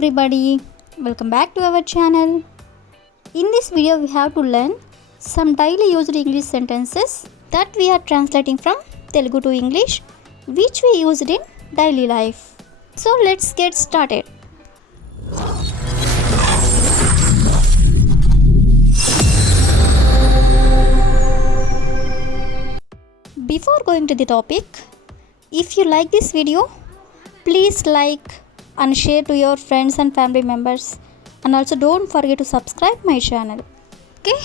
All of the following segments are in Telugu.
everybody, welcome back to our channel. In this video we have to learn some daily used English sentences that we are translating from Telugu to English which we used in daily life. So let's get started. Before going to the topic, if you like this video, please like and share to your friends and family members, and also don't forget to subscribe my channel. Okay,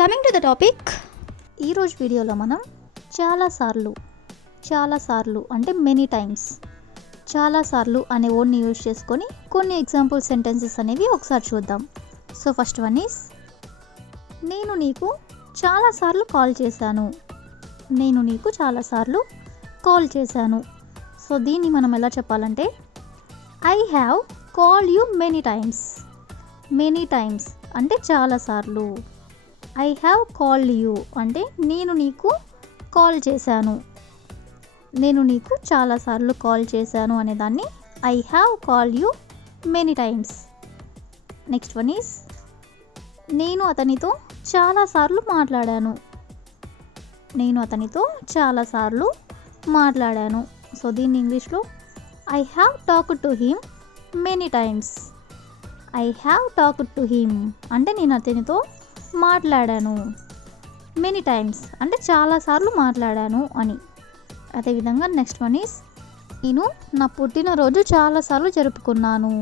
coming to the topic, ఈ రోజు వీడియోలో మనం చాలాసార్లు అంటే మెనీ టైమ్స్ చాలాసార్లు అనే వర్డ్ని యూజ్ చేసుకొని కొన్ని ఎగ్జాంపుల్ సెంటెన్సెస్ అనేవి ఒకసారి చూద్దాం. సో ఫస్ట్ వన్ ఈస్, నేను నీకు చాలాసార్లు కాల్ చేశాను. నేను నీకు చాలాసార్లు కాల్ చేశాను. సో దీన్ని మనం ఎలా చెప్పాలంటే, I have call you many times. Many times అంటే చాలాసార్లు. ఐ హ్యావ్ కాల్డ్ యూ అంటే నేను నీకు కాల్ చేశాను. నేను నీకు చాలాసార్లు కాల్ చేశాను అనేదాన్ని I have called you many times. Next one is, నేను అతనితో చాలాసార్లు మాట్లాడాను. నేను అతనితో చాలాసార్లు మాట్లాడాను. సో దీన్ని ఇంగ్లీష్లో I have talked to him many times. I have talked to him అంటే నేను అతనితో మాట్లాడాను. మెనీ టైమ్స్ అంటే చాలాసార్లు మాట్లాడాను అని. అదేవిధంగా నెక్స్ట్ వన్ ఈస్, నేను నా పుట్టినరోజు చాలాసార్లు జరుపుకున్నాను.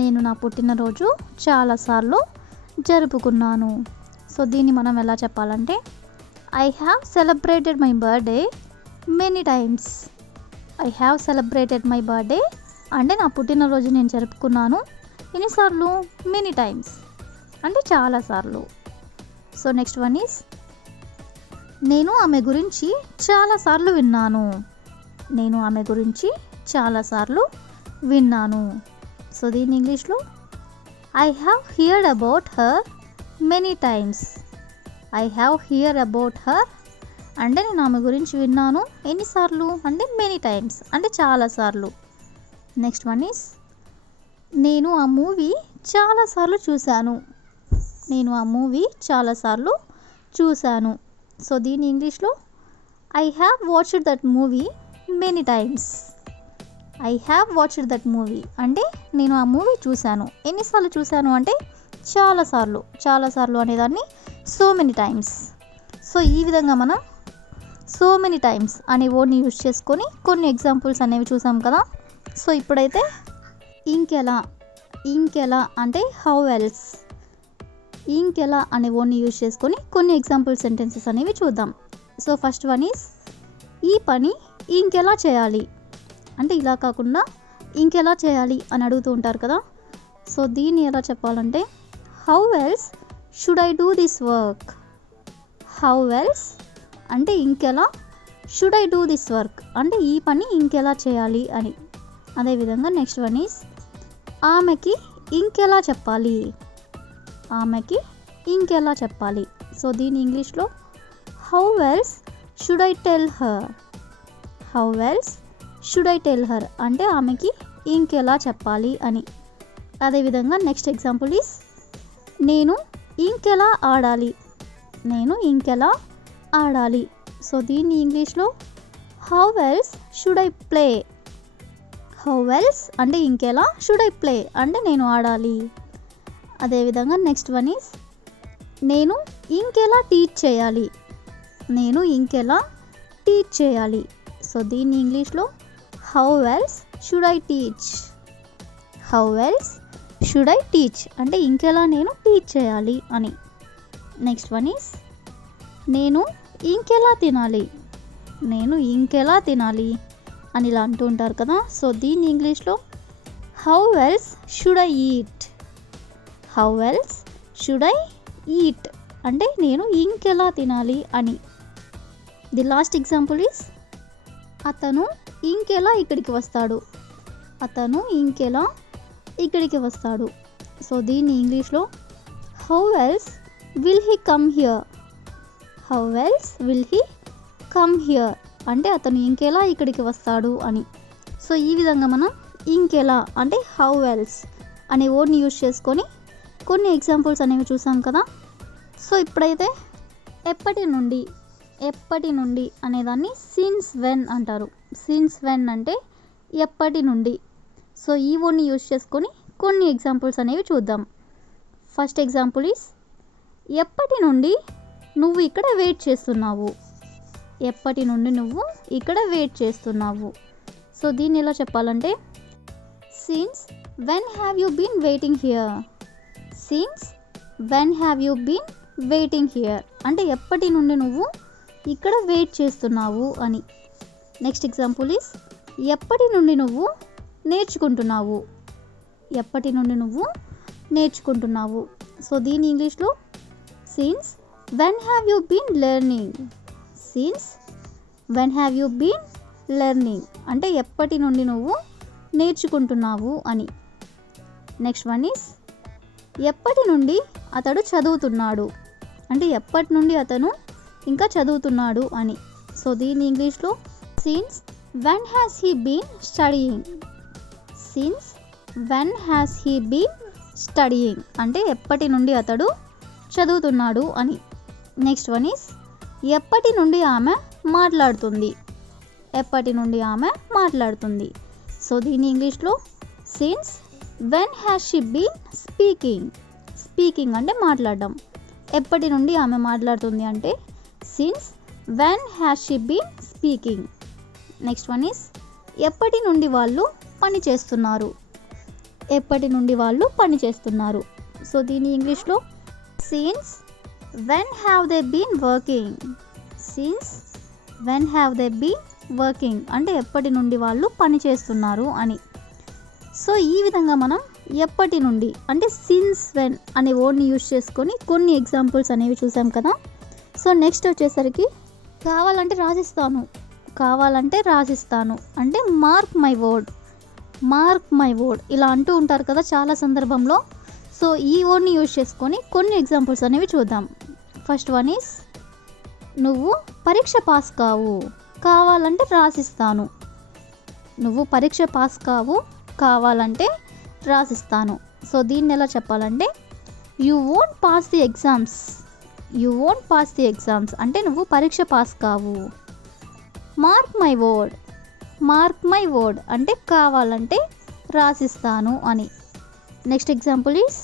నేను నా పుట్టినరోజు చాలాసార్లు జరుపుకున్నాను. సో దీన్ని మనం ఎలా చెప్పాలంటే, I have celebrated my birthday many times. I have celebrated my birthday అంటే నా పుట్టినరోజు నేను జరుపుకున్నాను. ఎన్నిసార్లు? మెనీ టైమ్స్ అంటే చాలాసార్లు. సో నెక్స్ట్ వన్ ఈస్, నేను ఆమె గురించి చాలాసార్లు విన్నాను. నేను ఆమె గురించి చాలాసార్లు విన్నాను. సో దీని ఇంగ్లీష్లో I have heard about her many times. I have hear about her అంటే నేను ఆమె గురించి విన్నాను. ఎన్నిసార్లు అంటే మెనీ టైమ్స్ అంటే చాలాసార్లు. నెక్స్ట్ వన్ ఈస్, నేను ఆ మూవీ చాలాసార్లు చూశాను. నేను ఆ మూవీ చాలాసార్లు చూశాను. సో దీని ఇంగ్లీష్లో I have watched that movie many times. I have watched that movie అంటే నేను ఆ మూవీ చూశాను. ఎన్నిసార్లు చూశాను అంటే చాలాసార్లు. చాలాసార్లు అనేదాన్ని సో మెనీ టైమ్స్. సో ఈ విధంగా మనం సో మెనీ టైమ్స్ అనే వర్డ్ని యూజ్ చేసుకొని కొన్ని ఎగ్జాంపుల్స్ అనేవి చూసాం కదా. సో ఇప్పుడైతే ఇంకెలా అంటే హౌ ఎల్స్. ఇంకెలా అనే వర్డ్ని యూజ్ చేసుకొని కొన్ని ఎగ్జాంపుల్ సెంటెన్సెస్ అనేవి చూద్దాం. సో ఫస్ట్ వన్ ఈస్, ఈ పని ఇంకెలా చేయాలి అంటే ఇలా కాకుండా ఇంకెలా చేయాలి అని అడుగుతూ ఉంటారు కదా. సో దీన్ని ఎలా చెప్పాలంటే, how else should I do this work. How else అంటే ఇంకెలా, should I do this work అంటే ఈ పని ఇంకెలా చేయాలి అని. అదేవిధంగా నెక్స్ట్ వన్ ఈస్, ఆమెకి ఇంకెలా చెప్పాలి. ఆమెకి ఇంకెలా చెప్పాలి. సో దీని ఇంగ్లీష్లో how else should I tell her. How else should I tell her అంటే ఆమెకి ఇంకెలా చెప్పాలి అని. అదేవిధంగా నెక్స్ట్ ఎగ్జాంపుల్ ఈస్, నేను ఇంకెలా ఆడాలి. నేను ఇంకెలా ఆడాలి. సో దీన్ని ఇంగ్లీష్లో how else should I play. How else అంటే ఇంకెలా, షుడ్ ఐ ప్లే అంటే నేను ఆడాలి. అదేవిధంగా నెక్స్ట్ వన్ ఈస్, నేను ఇంకెలా టీచ్ చేయాలి. నేను ఇంకెలా టీచ్ చేయాలి. సో దీన్ని ఇంగ్లీష్లో how else should I teach. How else should I teach అంటే ఇంకెలా నేను టీచ్ చేయాలి అని. నెక్స్ట్ వన్ ఈస్, నేను ఇంకెలా తినాలి. నేను ఇంకెలా తినాలి అని ఇలా అంటూ ఉంటారు కదా. సో దీన్ని ఇంగ్లీష్లో how else should I eat. How else should I eat అంటే నేను ఇంకెలా తినాలి అని. ది లాస్ట్ ఎగ్జాంపుల్ ఈస్, అతను ఇంకెలా ఇక్కడికి వస్తాడు. అతను ఇంకెలా ఇక్కడికి వస్తాడు. సో దీన్ని ఇంగ్లీష్లో how else will he come here. How else will he come here అంటే అతను ఇంకెలా ఇక్కడికి వస్తాడు అని. సో ఈ విధంగా మనం ఇంకెలా అంటే హౌ ఎల్స్ అనే వర్డ్ని యూజ్ చేసుకొని కొన్ని ఎగ్జాంపుల్స్ అనేవి చూసాం కదా. సో ఇప్పుడైతే ఎప్పటి నుండి అనేదాన్ని సిన్స్ వెన్ అంటారు. సిన్స్ వెన్ అంటే ఎప్పటి నుండి. సో ఈ వర్డ్ని యూజ్ చేసుకొని కొన్ని ఎగ్జాంపుల్స్ అనేవి చూద్దాం. ఫస్ట్ ఎగ్జాంపుల్ ఈస్ ఎప్పటి నుండి నువ్వు ఇక్కడ వెయిట్ చేస్తున్నావు. ఎప్పటి నుండి నువ్వు ఇక్కడ వెయిట్ చేస్తున్నావు. సో దీన్ని ఎలా చెప్పాలంటే since when have you been waiting here. Since when have you been waiting here అంటే ఎప్పటి నుండి నువ్వు ఇక్కడ వెయిట్ చేస్తున్నావు అని. నెక్స్ట్ ఎగ్జాంపుల్ ఈస్ ఎప్పటి నుండి నువ్వు నేర్చుకుంటున్నావు. ఎప్పటి నుండి నువ్వు నేర్చుకుంటున్నావు. సో దీని ఇంగ్లీష్లో since when have you been learning. Since when have you been learning అంటే ఎప్పటి నుండి నువ్వు నేర్చుకుంటున్నావు అని. నెక్స్ట్ వన్ ఈస్ ఎప్పటి నుండి అతడు చదువుతున్నాడు అంటే ఎప్పటి నుండి అతను ఇంకా చదువుతున్నాడు అని. సో దీని ఇంగ్లీష్లో since when has he been studying. Since when has he been studying అంటే ఎప్పటి నుండి అతడు చదువుతున్నాడు అని. నెక్స్ట్ వన్ ఈస్ ఎప్పటి నుండి ఆమె మాట్లాడుతుంది. ఎప్పటి నుండి ఆమె మాట్లాడుతుంది. సో దీని ఇంగ్లీష్లో since when has she been speaking. Speaking అంటే మాట్లాడడం. ఎప్పటి నుండి ఆమె మాట్లాడుతుంది అంటే since when has she been speaking. Next one is ఎప్పటి నుండి వాళ్ళు పని చేస్తున్నారు. ఎప్పటి నుండి వాళ్ళు పని చేస్తున్నారు. సో దీని ఇంగ్లీష్లో since when have they been working. Since when have they been working అంటే ఎప్పటి నుండి వాళ్ళు పని చేస్తున్నారు అని. సో ఈ విధంగా మనం ఎప్పటి నుండి అంటే సిన్స్ వెన్ అనే వర్డ్ని యూజ్ చేసుకొని కొన్ని ఎగ్జాంపుల్స్ అనేవి చూసాం కదా. సో నెక్స్ట్ వచ్చేసరికి కావాలంటే రాసిస్తాను అంటే మార్క్ మై వర్డ్ ఇలా అంటూ ఉంటారు కదా చాలా సందర్భంలో. సో ఈ వర్డ్ని యూజ్ చేసుకొని కొన్ని ఎగ్జాంపుల్స్ అనేవి చూద్దాం. ఫస్ట్ వన్ ఈస్ నువ్వు పరీక్ష పాస్ కావు, కావాలంటే రాసిస్తాను. నువ్వు పరీక్ష పాస్ కావు, కావాలంటే రాసిస్తాను. సో దీన్ని ఎలా చెప్పాలంటే you won't pass the exams అంటే నువ్వు పరీక్ష పాస్ కావు. మార్క్ మై వర్డ్ అంటే కావాలంటే రాసిస్తాను అని. నెక్స్ట్ ఎగ్జాంపుల్ ఈస్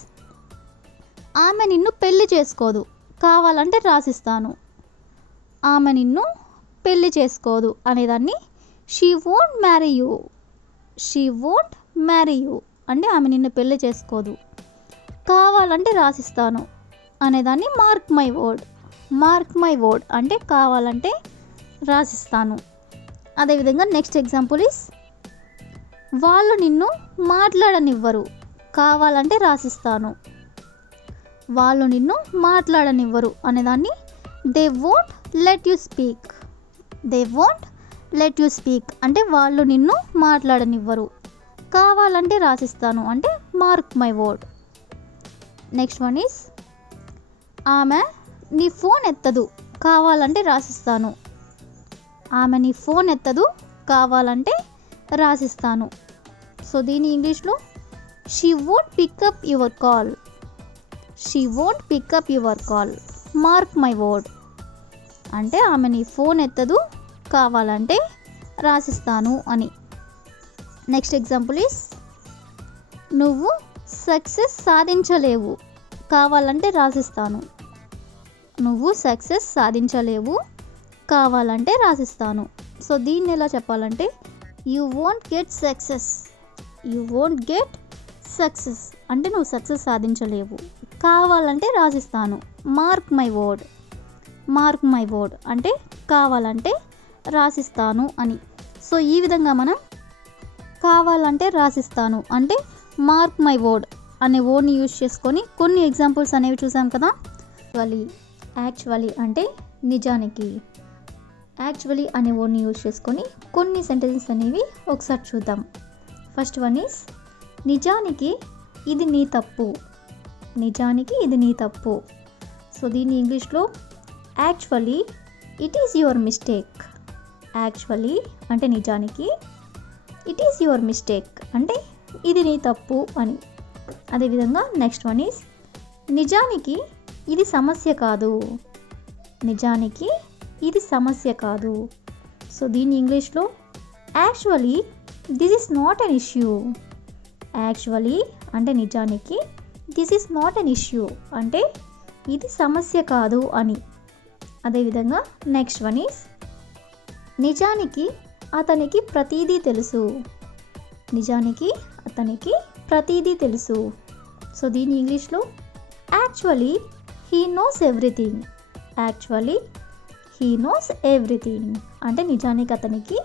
ఆమె నిన్ను పెళ్లి చేసుకోదు, కావాలంటే రాసిస్తాను. ఆమె నిన్ను పెళ్లి చేసుకోదు అనేదాన్ని షీ వోంట్ మ్యారీ యూ అంటే ఆమె నిన్ను పెళ్లి చేసుకోదు, కావాలంటే రాసిస్తాను అనేదాన్ని మార్క్ మై వర్డ్ అంటే కావాలంటే రాసిస్తాను. అదేవిధంగా నెక్స్ట్ ఎగ్జాంపుల్ ఈస్ వాళ్ళు నిన్ను మాట్లాడనివ్వరు, కావాలంటే రాసిస్తాను. వాళ్ళు నిన్ను మాట్లాడనివ్వరు అనేదాన్ని they won't let you speak అంటే వాళ్ళు నిన్ను మాట్లాడనివ్వరు, కావాలంటే రాసిస్తాను అంటే mark my word. Next one is ఆమె నీ ఫోన్ ఎత్తదు, కావాలంటే రాసిస్తాను. ఆమె నీ ఫోన్ ఎత్తదు, కావాలంటే రాసిస్తాను. సో దీని ఇంగ్లీష్లో she won't pickup your call mark my word అంటే ఆమె నీ ఫోన్ ఎత్తదు, కావాలంటే రాసిస్తాను అని. నెక్స్ట్ ఎగ్జాంపుల్ ఈస్ నువ్వు సక్సెస్ సాధించలేవు, కావాలంటే రాసిస్తాను. నువ్వు సక్సెస్ సాధించలేవు, కావాలంటే రాసిస్తాను. సో దీన్ని ఎలా చెప్పాలంటే యూ వోంట్ గెట్ సక్సెస్ అంటే నువ్వు సక్సెస్ సాధించలేవు, కావాలంటే రాసిస్తాను. మార్క్ మై వర్డ్ అంటే కావాలంటే రాసిస్తాను అని. సో ఈ విధంగా మనం కావాలంటే రాసిస్తాను అంటే మార్క్ మై వర్డ్ అనే వర్డ్ని యూజ్ చేసుకొని కొన్ని ఎగ్జాంపుల్స్ అనేవి చూసాం కదా. యాక్చువల్లీ అంటే నిజానికి. యాక్చువల్లీ అనే వర్డ్ని యూజ్ చేసుకొని కొన్ని సెంటెన్సెస్ అనేవి ఒకసారి చూద్దాం. ఫస్ట్ వన్ ఈస్ నిజానికి ఇది నీ తప్పు. సో దీన్ని ఇంగ్లీష్లో actually it is your mistake. Actually అంటే నిజానికి, ఇట్ ఈస్ యువర్ మిస్టేక్ అంటే ఇది నీ తప్పు అని. అదేవిధంగా నెక్స్ట్ వన్ ఈస్ నిజానికి ఇది సమస్య కాదు. నిజానికి ఇది సమస్య కాదు. సో దీన్ని ఇంగ్లీష్లో actually this is not an issue. Actually అంటే నిజానికి, this is not an issue అంటే ఇది సమస్య కాదు అని. అదేవిధంగా నెక్స్ట్ వన్ ఈస్ నిజానికి అతనికి ప్రతీదీ తెలుసు. నిజానికి అతనికి ప్రతీదీ తెలుసు. సో దీని ఇంగ్లీష్లో actually he knows everything. Actually he knows everything అంటే నిజానికి అతనికి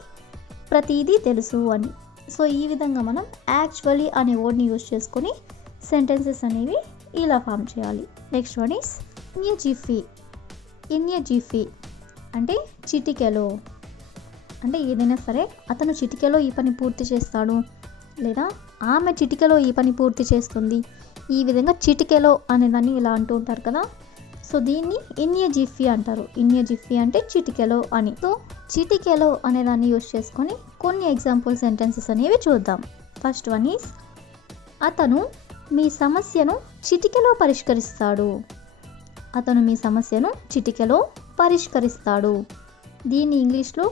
ప్రతీదీ తెలుసు అని. సో ఈ విధంగా మనం యాక్చువల్లీ అనే వర్డ్ని యూజ్ చేసుకొని సెంటెన్సెస్ అనేవి ఇలా ఫామ్ చేయాలి. Next one is in a jiffy. In a jiffy అంటే చిటికెలో. అంటే ఏదైనా సరే అతను చిటికెలో ఈ పని పూర్తి చేస్తాడు, లేదా ఆమె చిటికెలో ఈ పని పూర్తి చేస్తుంది. ఈ విధంగా చిటికెలో అనేదాన్ని ఇలా అంటూ ఉంటారు కదా. సో దీన్ని ఇన్ ఎ జిఫీ అంటారు. ఇన్ ఎ జిఫీ అంటే చిటికెలో అని. సో చిటికెలో అనేదాన్ని యూజ్ చేసుకొని కొన్ని ఎగ్జాంపుల్ సెంటెన్సెస్ అనేవి చూద్దాం. ఫస్ట్ వన్ ఈస్ అతను మీ సమస్యను చిటికెలో పరిష్కరిస్తాడు. అతను మీ సమస్యను చిటికెలో పరిష్కరిస్తాడు. దీన్ని ఇంగ్లీష్లో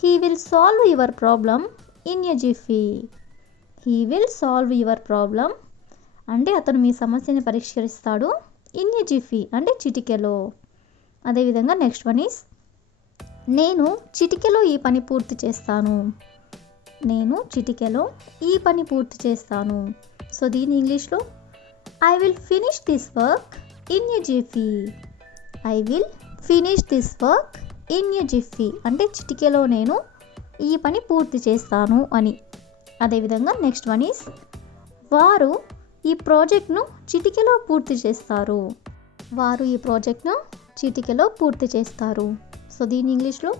he will solve your problem in a జిఫీ. He will solve your problem అంటే అతను మీ సమస్యని పరిష్కరిస్తాడు ఇన్ ఎ జిఫీ అంటే చిటికెలో. అదేవిధంగా నెక్స్ట్ వన్ ఈస్ నేను చిటికెలో ఈ పని పూర్తి చేస్తాను. నేను చిటికెలో ఈ పని పూర్తి చేస్తాను. సో దీని ఇంగ్లీష్లో I will finish this work in a jiffy. I will finish this work in a jiffy అంటే చిటికెలో నేను ఈ పని పూర్తి చేస్తాను అని. అదేవిధంగా నెక్స్ట్ వన్ ఈస్ వారు ఈ ప్రాజెక్ట్ను చిటికెలో పూర్తి చేస్తారు. వారు ఈ ప్రాజెక్ట్ను చిటికెలో పూర్తి చేస్తారు. సో దీని ఇంగ్లీష్లో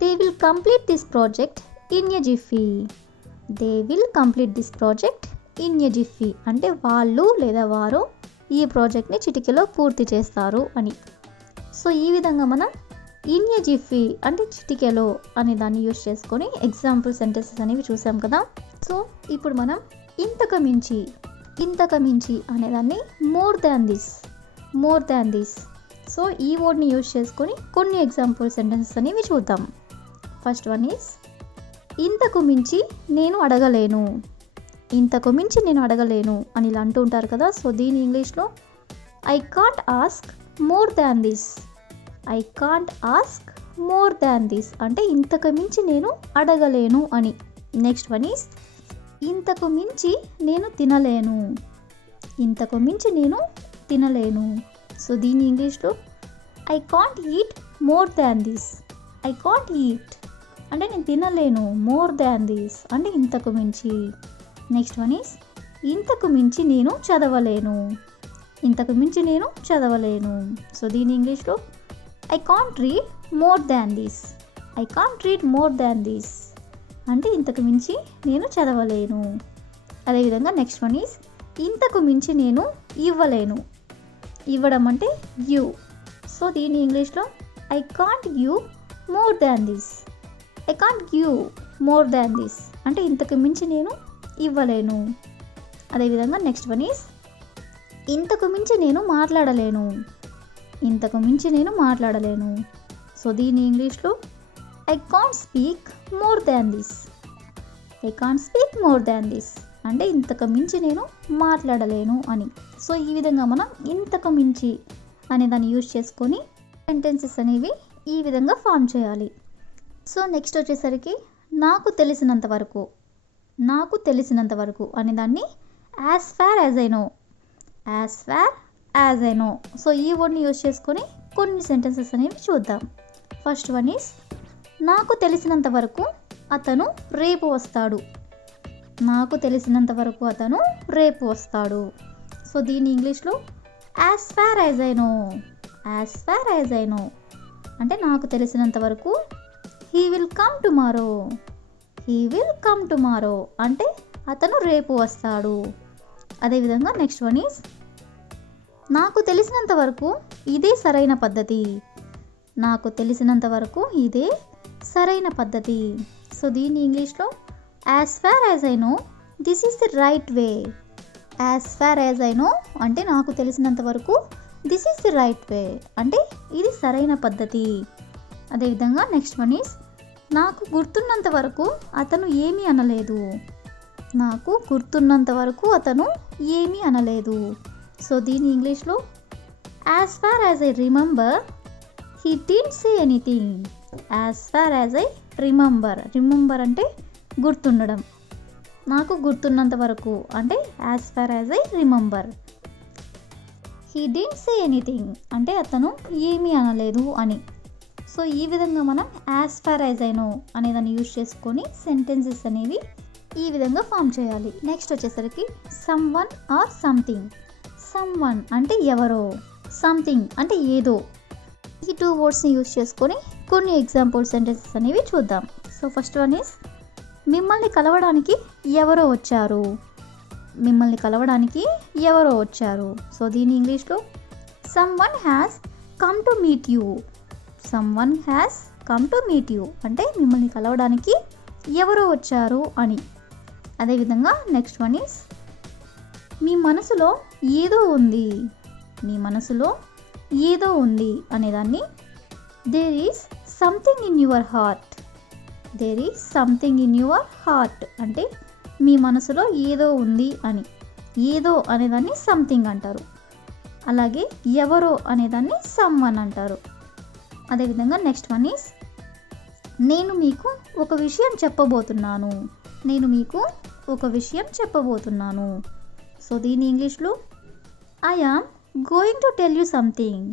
they will complete this project in a jiffy. They will complete this project in a jiffy అంటే వాళ్ళు లేదా వారు ఈ ప్రాజెక్ట్ని చిటికెలో పూర్తి చేస్తారు అని. సో ఈ విధంగా మనం ఇన్ ఎ జిఫీ అంటే చిటికెలో అనే దాన్ని యూజ్ చేసుకొని ఎగ్జాంపుల్ సెంటెన్సెస్ అనేవి చూసాం కదా. సో ఇప్పుడు మనం ఇంతకు మించి, ఇంతకు మించి అనేదాన్ని more than this, more than this. So ఈ వర్డ్ని యూజ్ చేసుకొని కొన్ని ఎగ్జాంపుల్ సెంటెన్సెస్ అనేవి చూద్దాం. ఫస్ట్ వన్ ఈస్ ఇంతకు మించి నేను అడగలేను. ఇంతకు మించి నేను అడగలేను అని ఇలా అంటూ ఉంటారు కదా. సో దీని ఇంగ్లీష్లో I can't ask more than this. I can't ask more than this అంటే ఇంతకు మించి నేను అడగలేను అని. నెక్స్ట్ వన్ ఈస్ ఇంతకు మించి నేను తినలేను. ఇంతకు మించి నేను తినలేను. సో దీని ఇంగ్లీష్లో I can't eat more than this. I can't eat అంటే నేను తినలేను. మోర్ దాన్ దిస్ అంటే ఇంతకు మించి. నెక్స్ట్ వన్ ఈస్ ఇంతకు మించి నేను చదవలేను. ఇంతకు మించి నేను చదవలేను. సో దీని ఇంగ్లీష్లో I can't read more than this. I can't read more than this అంటే ఇంతకు మించి నేను చదవలేను. అదేవిధంగా నెక్స్ట్ వన్ ఈస్ ఇంతకు మించి నేను ఇవ్వలేను. ఇవ్వడం అంటే యూ. సో దీని ఇంగ్లీష్లో I can't give more than this. I can't give more than this అంటే ఇంతకు మించి నేను ఇవ్వలేను. అదేవిధంగా నెక్స్ట్ వన్ ఈస్ ఇంతకు మించి నేను మాట్లాడలేను. ఇంతకు మించి నేను మాట్లాడలేను. సో దీని ఇంగ్లీష్లో I can't speak more than this. I can't speak more than this అంటే ఇంతకు మించి నేను మాట్లాడలేను అని. సో ఈ విధంగా మనం ఇంతకు మించి అనే దాన్ని యూజ్ చేసుకొని సెంటెన్సెస్ అనేవి ఈ విధంగా ఫామ్ చేయాలి. సో నెక్స్ట్ వచ్చేసరికి నాకు తెలిసినంత వరకు, నాకు తెలిసినంత వరకు అనే దాన్ని as far as I know, as far as I know. So ఈ వర్డ్ని యూజ్ చేసుకొని కొన్ని సెంటెన్సెస్ అనేవి చూద్దాం. ఫస్ట్ వన్ ఈస్ నాకు తెలిసినంత వరకు అతను రేపు వస్తాడు. నాకు తెలిసినంత వరకు అతను రేపు వస్తాడు. సో దీని ఇంగ్లీష్లో as far as I know, as far as I know అంటే నాకు తెలిసినంత వరకు he will come tomorrow. He will come tomorrow అంటే అతను రేపు వస్తాడు. అదేవిధంగా నెక్స్ట్ వన్ ఈస్ నాకు తెలిసినంత వరకు ఇదే సరైన పద్ధతి. నాకు తెలిసినంత వరకు ఇదే సరైన పద్ధతి. సో దీన్ని ఇంగ్లీష్లో as far as I know this is the right way. As far as I know అంటే నాకు తెలిసినంత వరకు, this is the right way అంటే ఇది సరైన పద్ధతి. అదేవిధంగా నెక్స్ట్ వన్ ఈస్ నాకు గుర్తున్నంత వరకు అతను ఏమీ అనలేదు. నాకు గుర్తున్నంత వరకు అతను ఏమీ అనలేదు. సో దీని ఇంగ్లీష్లో as far as I remember he didn't say anything. As far as I remember, remember అంటే గుర్తుండడం. నాకు గుర్తున్నంత వరకు అంటే as far as I remember. He didn't say anything అంటే అతను ఏమీ అనలేదు అని. సో ఈ విధంగా మనం as far as I know అనేదాన్ని యూజ్ చేసుకొని సెంటెన్సెస్ అనేవి ఈ విధంగా ఫామ్ చేయాలి. నెక్స్ట్ వచ్చేసరికి someone or something. Someone అంటే ఎవరో, సంథింగ్ అంటే ఏదో. ఈ టూ వర్డ్స్ని యూజ్ చేసుకొని కొన్ని ఎగ్జాంపుల్ సెంటెన్సెస్ అనేవి చూద్దాం. సో ఫస్ట్ వన్ ఈస్ మిమ్మల్ని కలవడానికి ఎవరో వచ్చారు. మిమ్మల్ని కలవడానికి ఎవరో వచ్చారు. సో దీని ఇంగ్లీష్లో some one has come to meet you. Some one has come to meet you అంటే మిమ్మల్ని కలవడానికి ఎవరో వచ్చారు అని. అదేవిధంగా నెక్స్ట్ వన్ ఈస్ మీ మనసులో ఏదో ఉంది. మీ మనసులో ఏదో ఉంది అనేదాన్ని there is something in your heart. There is something in your heart అంటే మీ మనసులో ఏదో ఉంది అని. ఏదో అనేదాన్ని సంథింగ్ అంటారు. అలాగే ఎవరో అనేదాన్ని సమ్ వన్ అంటారు. అదేవిధంగా నెక్స్ట్ వన్ ఈస్ నేను మీకు ఒక విషయం చెప్పబోతున్నాను. నేను మీకు ఒక విషయం చెప్పబోతున్నాను. సో దీని ఇంగ్లీష్లో I am going to tell you something.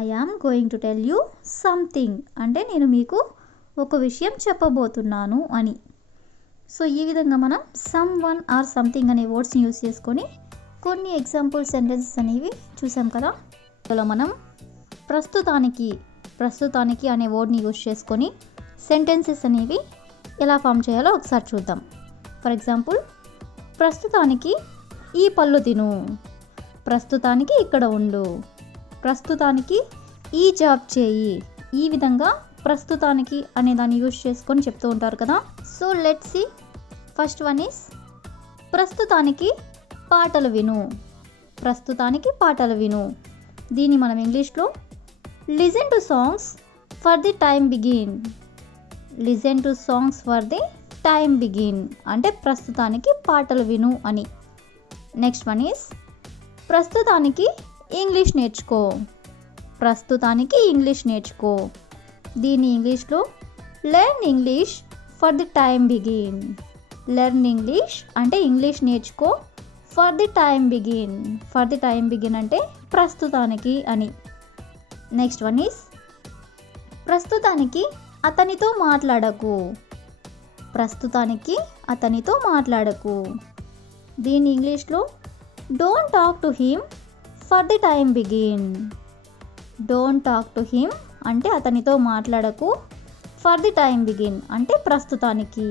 I am going to tell you something అంటే నేను మీకు ఒక విషయం చెప్పబోతున్నాను అని. సో ఈ విధంగా మనం సమ్ వన్ ఆర్ సంథింగ్ అనే వర్డ్స్ని యూజ్ చేసుకొని కొన్ని ఎగ్జాంపుల్ సెంటెన్సెస్ అనేవి చూసాం కదా. ఇలా మనం ప్రస్తుతానికి అనే వర్డ్ని యూజ్ చేసుకొని సెంటెన్సెస్ అనేవి ఎలా ఫామ్ చేయాలో ఒకసారి చూద్దాం. ఫర్ ఎగ్జాంపుల్ ప్రస్తుతానికి ఈ పళ్ళు తిను. ప్రస్తుతానికి ఇక్కడ ఉండు. ప్రస్తుతానికి ఈ జాబ్ చేయి. ఈ విధంగా ప్రస్తుతానికి అనే దాన్ని యూజ్ చేసుకొని చెప్తూ ఉంటారు కదా. So let's see. First one is ప్రస్తుతానికి పాటలు విను. ప్రస్తుతానికి పాటలు విను. దీన్ని మనం ఇంగ్లీష్లో listen to songs for the time begin. Listen to songs for the time begin అంటే ప్రస్తుతానికి పాటలు విను అని. నెక్స్ట్ వన్ ఈస్ ప్రస్తుతానికి ఇంగ్లీష్ నేర్చుకో. ప్రస్తుతానికి ఇంగ్లీష్ నేర్చుకో. దీని ఇంగ్లీష్లో learn English for the time begin. Learn English అంటే ఇంగ్లీష్ నేర్చుకో. For the time begin, for the time begin అంటే ప్రస్తుతానికి అని. నెక్స్ట్ వన్ ఈస్ ప్రస్తుతానికి అతనితో మాట్లాడకు. ప్రస్తుతానికి అతనితో మాట్లాడకు. దీని ఇంగ్లీష్లో don't talk to him for the time begin. Don't talk to him అంటే అతనితో మాట్లాడకు. ఫర్ ది టైమ్ బిగిన్ అంటే ప్రస్తుతానికి.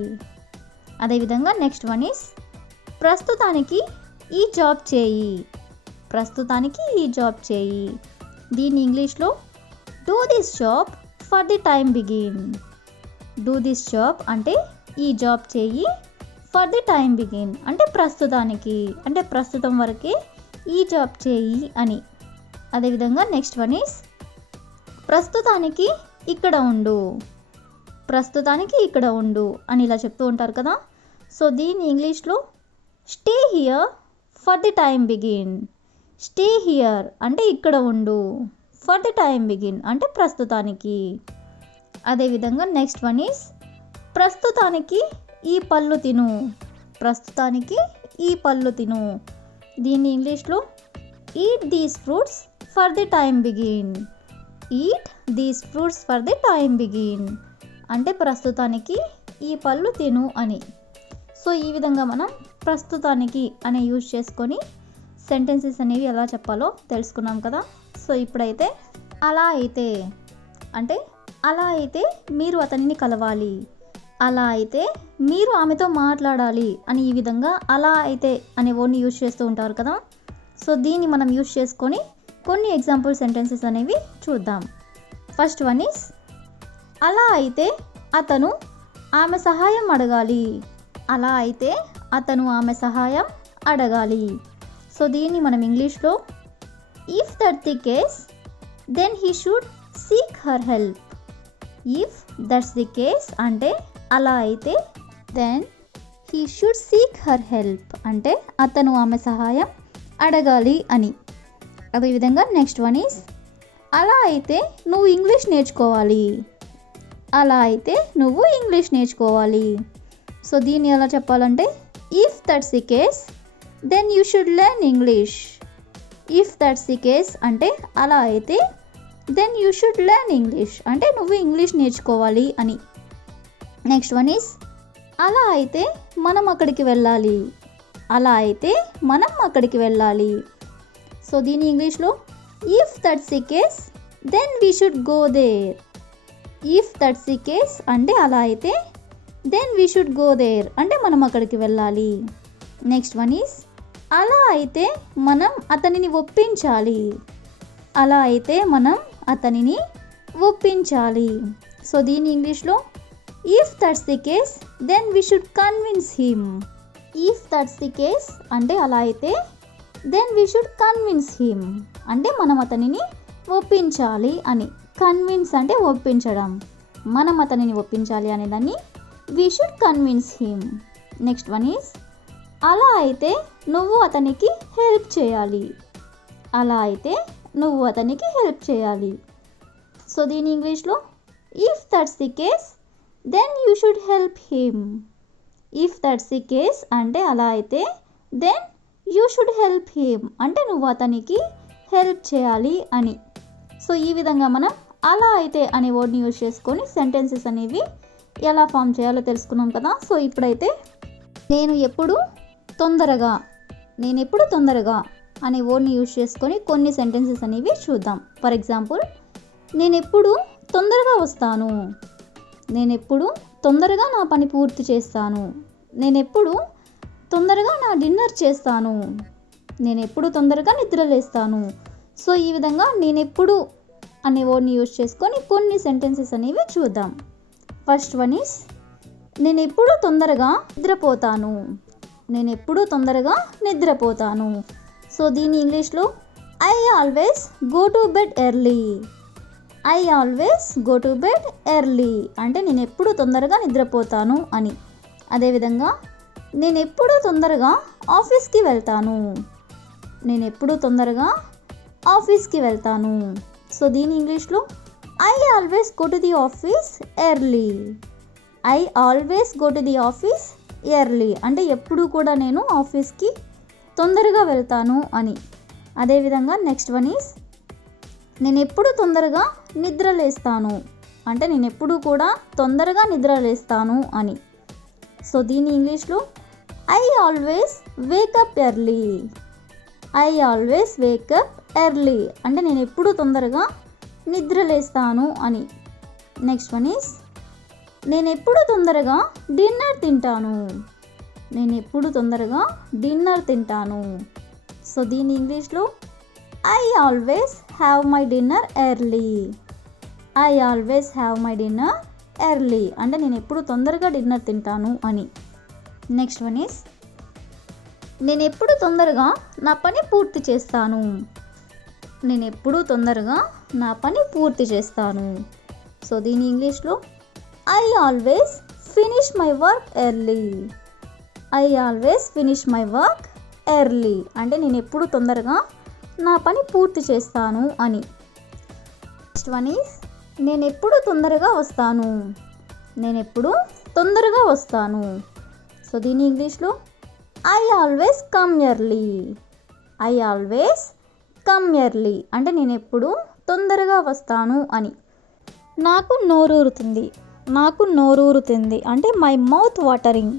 అదేవిధంగా నెక్స్ట్ వన్ ఈస్ ప్రస్తుతానికి ఈ జాబ్ చేయి. ప్రస్తుతానికి ఈ జాబ్ చేయి. దీని ఇంగ్లీష్లో do this job for the time begin. Do this job అంటే ఈ జాబ్ చేయి. ఫర్ ది టైమ్ బిగిన్ అంటే ప్రస్తుతానికి అంటే ప్రస్తుతం వరకే ఈ జాబ్ చేయి అని. అదేవిధంగా నెక్స్ట్ వన్ ఈస్ ప్రస్తుతానికి ఇక్కడ ఉండు. ప్రస్తుతానికి ఇక్కడ ఉండు అని ఇలా చెప్తూ ఉంటారు కదా. సో దీని ఇంగ్లీష్లో stay here for the time begin. Stay here అంటే ఇక్కడ ఉండు. ఫర్ ది టైమ్ బిగిన్ అంటే ప్రస్తుతానికి. అదేవిధంగా నెక్స్ట్ వన్ ఈస్ ప్రస్తుతానికి ఈ పళ్ళు తిను. ప్రస్తుతానికి ఈ పళ్ళు తిను. దీన్ని ఇంగ్లీష్లో eat these fruits for the time begin. Eat these fruits for the time begin అంటే ప్రస్తుతానికి ఈ పళ్ళు తిను అని. సో ఈ విధంగా మనం ప్రస్తుతానికి అనే యూజ్ చేసుకొని సెంటెన్సెస్ అనేవి ఎలా చెప్పాలో తెలుసుకున్నాం కదా. సో ఇప్పుడైతే అలా అయితే అంటే అలా అయితే మీరు అతనిని కలవాలి. అలా అయితే మీరు ఆమెతో మాట్లాడాలి అని ఈ విధంగా అలా అయితే అనే వర్డ్ని యూజ్ చేస్తూ ఉంటారు కదా. సో దీన్ని మనం యూజ్ చేసుకొని కొన్ని ఎగ్జాంపుల్ సెంటెన్సెస్ అనేవి చూద్దాం. ఫస్ట్ వన్ ఈస్ అలా అయితే అతను ఆమె సహాయం అడగాలి. అలా అయితే అతను ఆమె సహాయం అడగాలి. సో దీన్ని మనం ఇంగ్లీష్లో if that the case then he should seek her help. If that's the case అంటే అలా అయితే, then he should seek her help అంటే అతను ఆమె సహాయం అడగాలి అని. అదేవిధంగా నెక్స్ట్ వన్ ఈస్ అలా అయితే నువ్వు ఇంగ్లీష్ నేర్చుకోవాలి. అలా అయితే నువ్వు ఇంగ్లీష్ నేర్చుకోవాలి. సో దీన్ని ఎలా చెప్పాలంటే if that's the case then you should learn English. If that's the case అంటే అలా అయితే, then you should learn English అంటే నువ్వు ఇంగ్లీష్ నేర్చుకోవాలి అని. నెక్స్ట్ వన్ ఈస్ అలా అయితే మనం అక్కడికి వెళ్ళాలి. అలా అయితే మనం అక్కడికి వెళ్ళాలి. సో దీని ఇంగ్లీష్లో if that's the case then we should go there. If that's the case అంటే అలా అయితే, then we should go there అంటే మనం అక్కడికి వెళ్ళాలి. నెక్స్ట్ వన్ ఈస్ అలా అయితే మనం అతనిని ఒప్పించాలి. అలా అయితే మనం అతనిని ఒప్పించాలి. సో దీని ఇంగ్లీష్లో if that's the case then we should convince him. If that's the case అంటే అలా అయితే, then we should convince him అంటే మనం అతనిని ఒప్పించాలి అని. కన్విన్స్ అంటే ఒప్పించడం, మనం అతనిని ఒప్పించాలి అనేదాన్ని we should convince him. Next one is అలా అయితే నువ్వు అతనికి హెల్ప్ చేయాలి. అలా అయితే నువ్వు అతనికి హెల్ప్ చేయాలి. సో దీని ఇంగ్లీష్లో if that's the case then you should help him. If that's the case అంటే అలా అయితే, then you should help him అంటే నువ్వు అతనికి హెల్ప్ చేయాలి అని. సో ఈ విధంగా మనం అలా అయితే అనే వర్డ్ని యూజ్ చేసుకొని సెంటెన్సెస్ అనేవి ఎలా ఫామ్ చేయాలో తెలుసుకున్నాం కదా. సో ఇప్పుడైతే నేను ఎప్పుడు తొందరగా అనే వర్డ్ని యూజ్ చేసుకొని కొన్ని సెంటెన్సెస్ అనేవి చూద్దాం. ఫర్ ఎగ్జాంపుల్, నేను ఎప్పుడు తొందరగా వస్తాను. నేను ఎప్పుడు తొందరగా నా పని పూర్తి చేస్తాను. నేను ఎప్పుడు తొందరగా నా డిన్నర్ చేస్తాను. నేను ఎప్పుడు తొందరగా నిద్రలేస్తాను. సో ఈ విధంగా నేను ఎప్పుడు అనే వర్డ్ని యూజ్ చేసుకొని కొన్ని సెంటెన్సెస్ అనేవి చూద్దాం. ఫస్ట్ వన్ ఈస్ నేను ఎప్పుడు తొందరగా నిద్రపోతాను. నేను ఎప్పుడు తొందరగా నిద్రపోతాను. సో దీని ఇంగ్లీష్లో I always go to bed early. I always go to bed early అంటే నేను ఎప్పుడు తొందరగా నిద్రపోతాను అని. అదేవిధంగా నేను ఎప్పుడు తొందరగా ఆఫీస్కి వెళ్తాను. నేను ఎప్పుడు తొందరగా ఆఫీస్కి వెళ్తాను. సో దీని ఇంగ్లీష్లో I always go to the office early. I always go to the office early అంటే ఎప్పుడు కూడా నేను ఆఫీస్కి తొందరగా వెళ్తాను అని. అదేవిధంగా నెక్స్ట్ వన్ ఈస్ నేను ఎప్పుడు తొందరగా నిద్రలేస్తాను అంటే నేను ఎప్పుడు కూడా తొందరగా నిద్రలేస్తాను అని. సో దీని ఇంగ్లీష్లో I always wake up early. I always wake up early అంటే నేను ఎప్పుడు తొందరగా నిద్రలేస్తాను అని. నెక్స్ట్ వన్ ఈస్ నేను ఎప్పుడు తొందరగా డిన్నర్ తింటాను. నేను ఎప్పుడు తొందరగా డిన్నర్ తింటాను. సో దీని ఇంగ్లీష్లో I always have my dinner early. I always have my dinner early అంటే నేను ఎప్పుడు తొందరగా డిన్నర్ తింటాను అని. నెక్స్ట్ వన్ ఈస్ నేను ఎప్పుడు తొందరగా నా పని పూర్తి చేస్తాను. నేను ఎప్పుడు తొందరగా నా పని పూర్తి చేస్తాను. సో దీని ఇంగ్లీష్లో I always finish my work early. I always finish my work early అంటే నేను ఎప్పుడు తొందరగా నా పని పూర్తి చేస్తాను అని. నెక్స్ట్ వన్ ఈస్ నేను ఎప్పుడు తొందరగా వస్తాను. నేను ఎప్పుడు తొందరగా వస్తాను. సో దీని ఇంగ్లీష్లో I always come early. I always come early అంటే నేను ఎప్పుడు తొందరగా వస్తాను అని. నాకు నోరూరుతుంది. నాకు నోరూరుతుంది అంటే my mouth watering.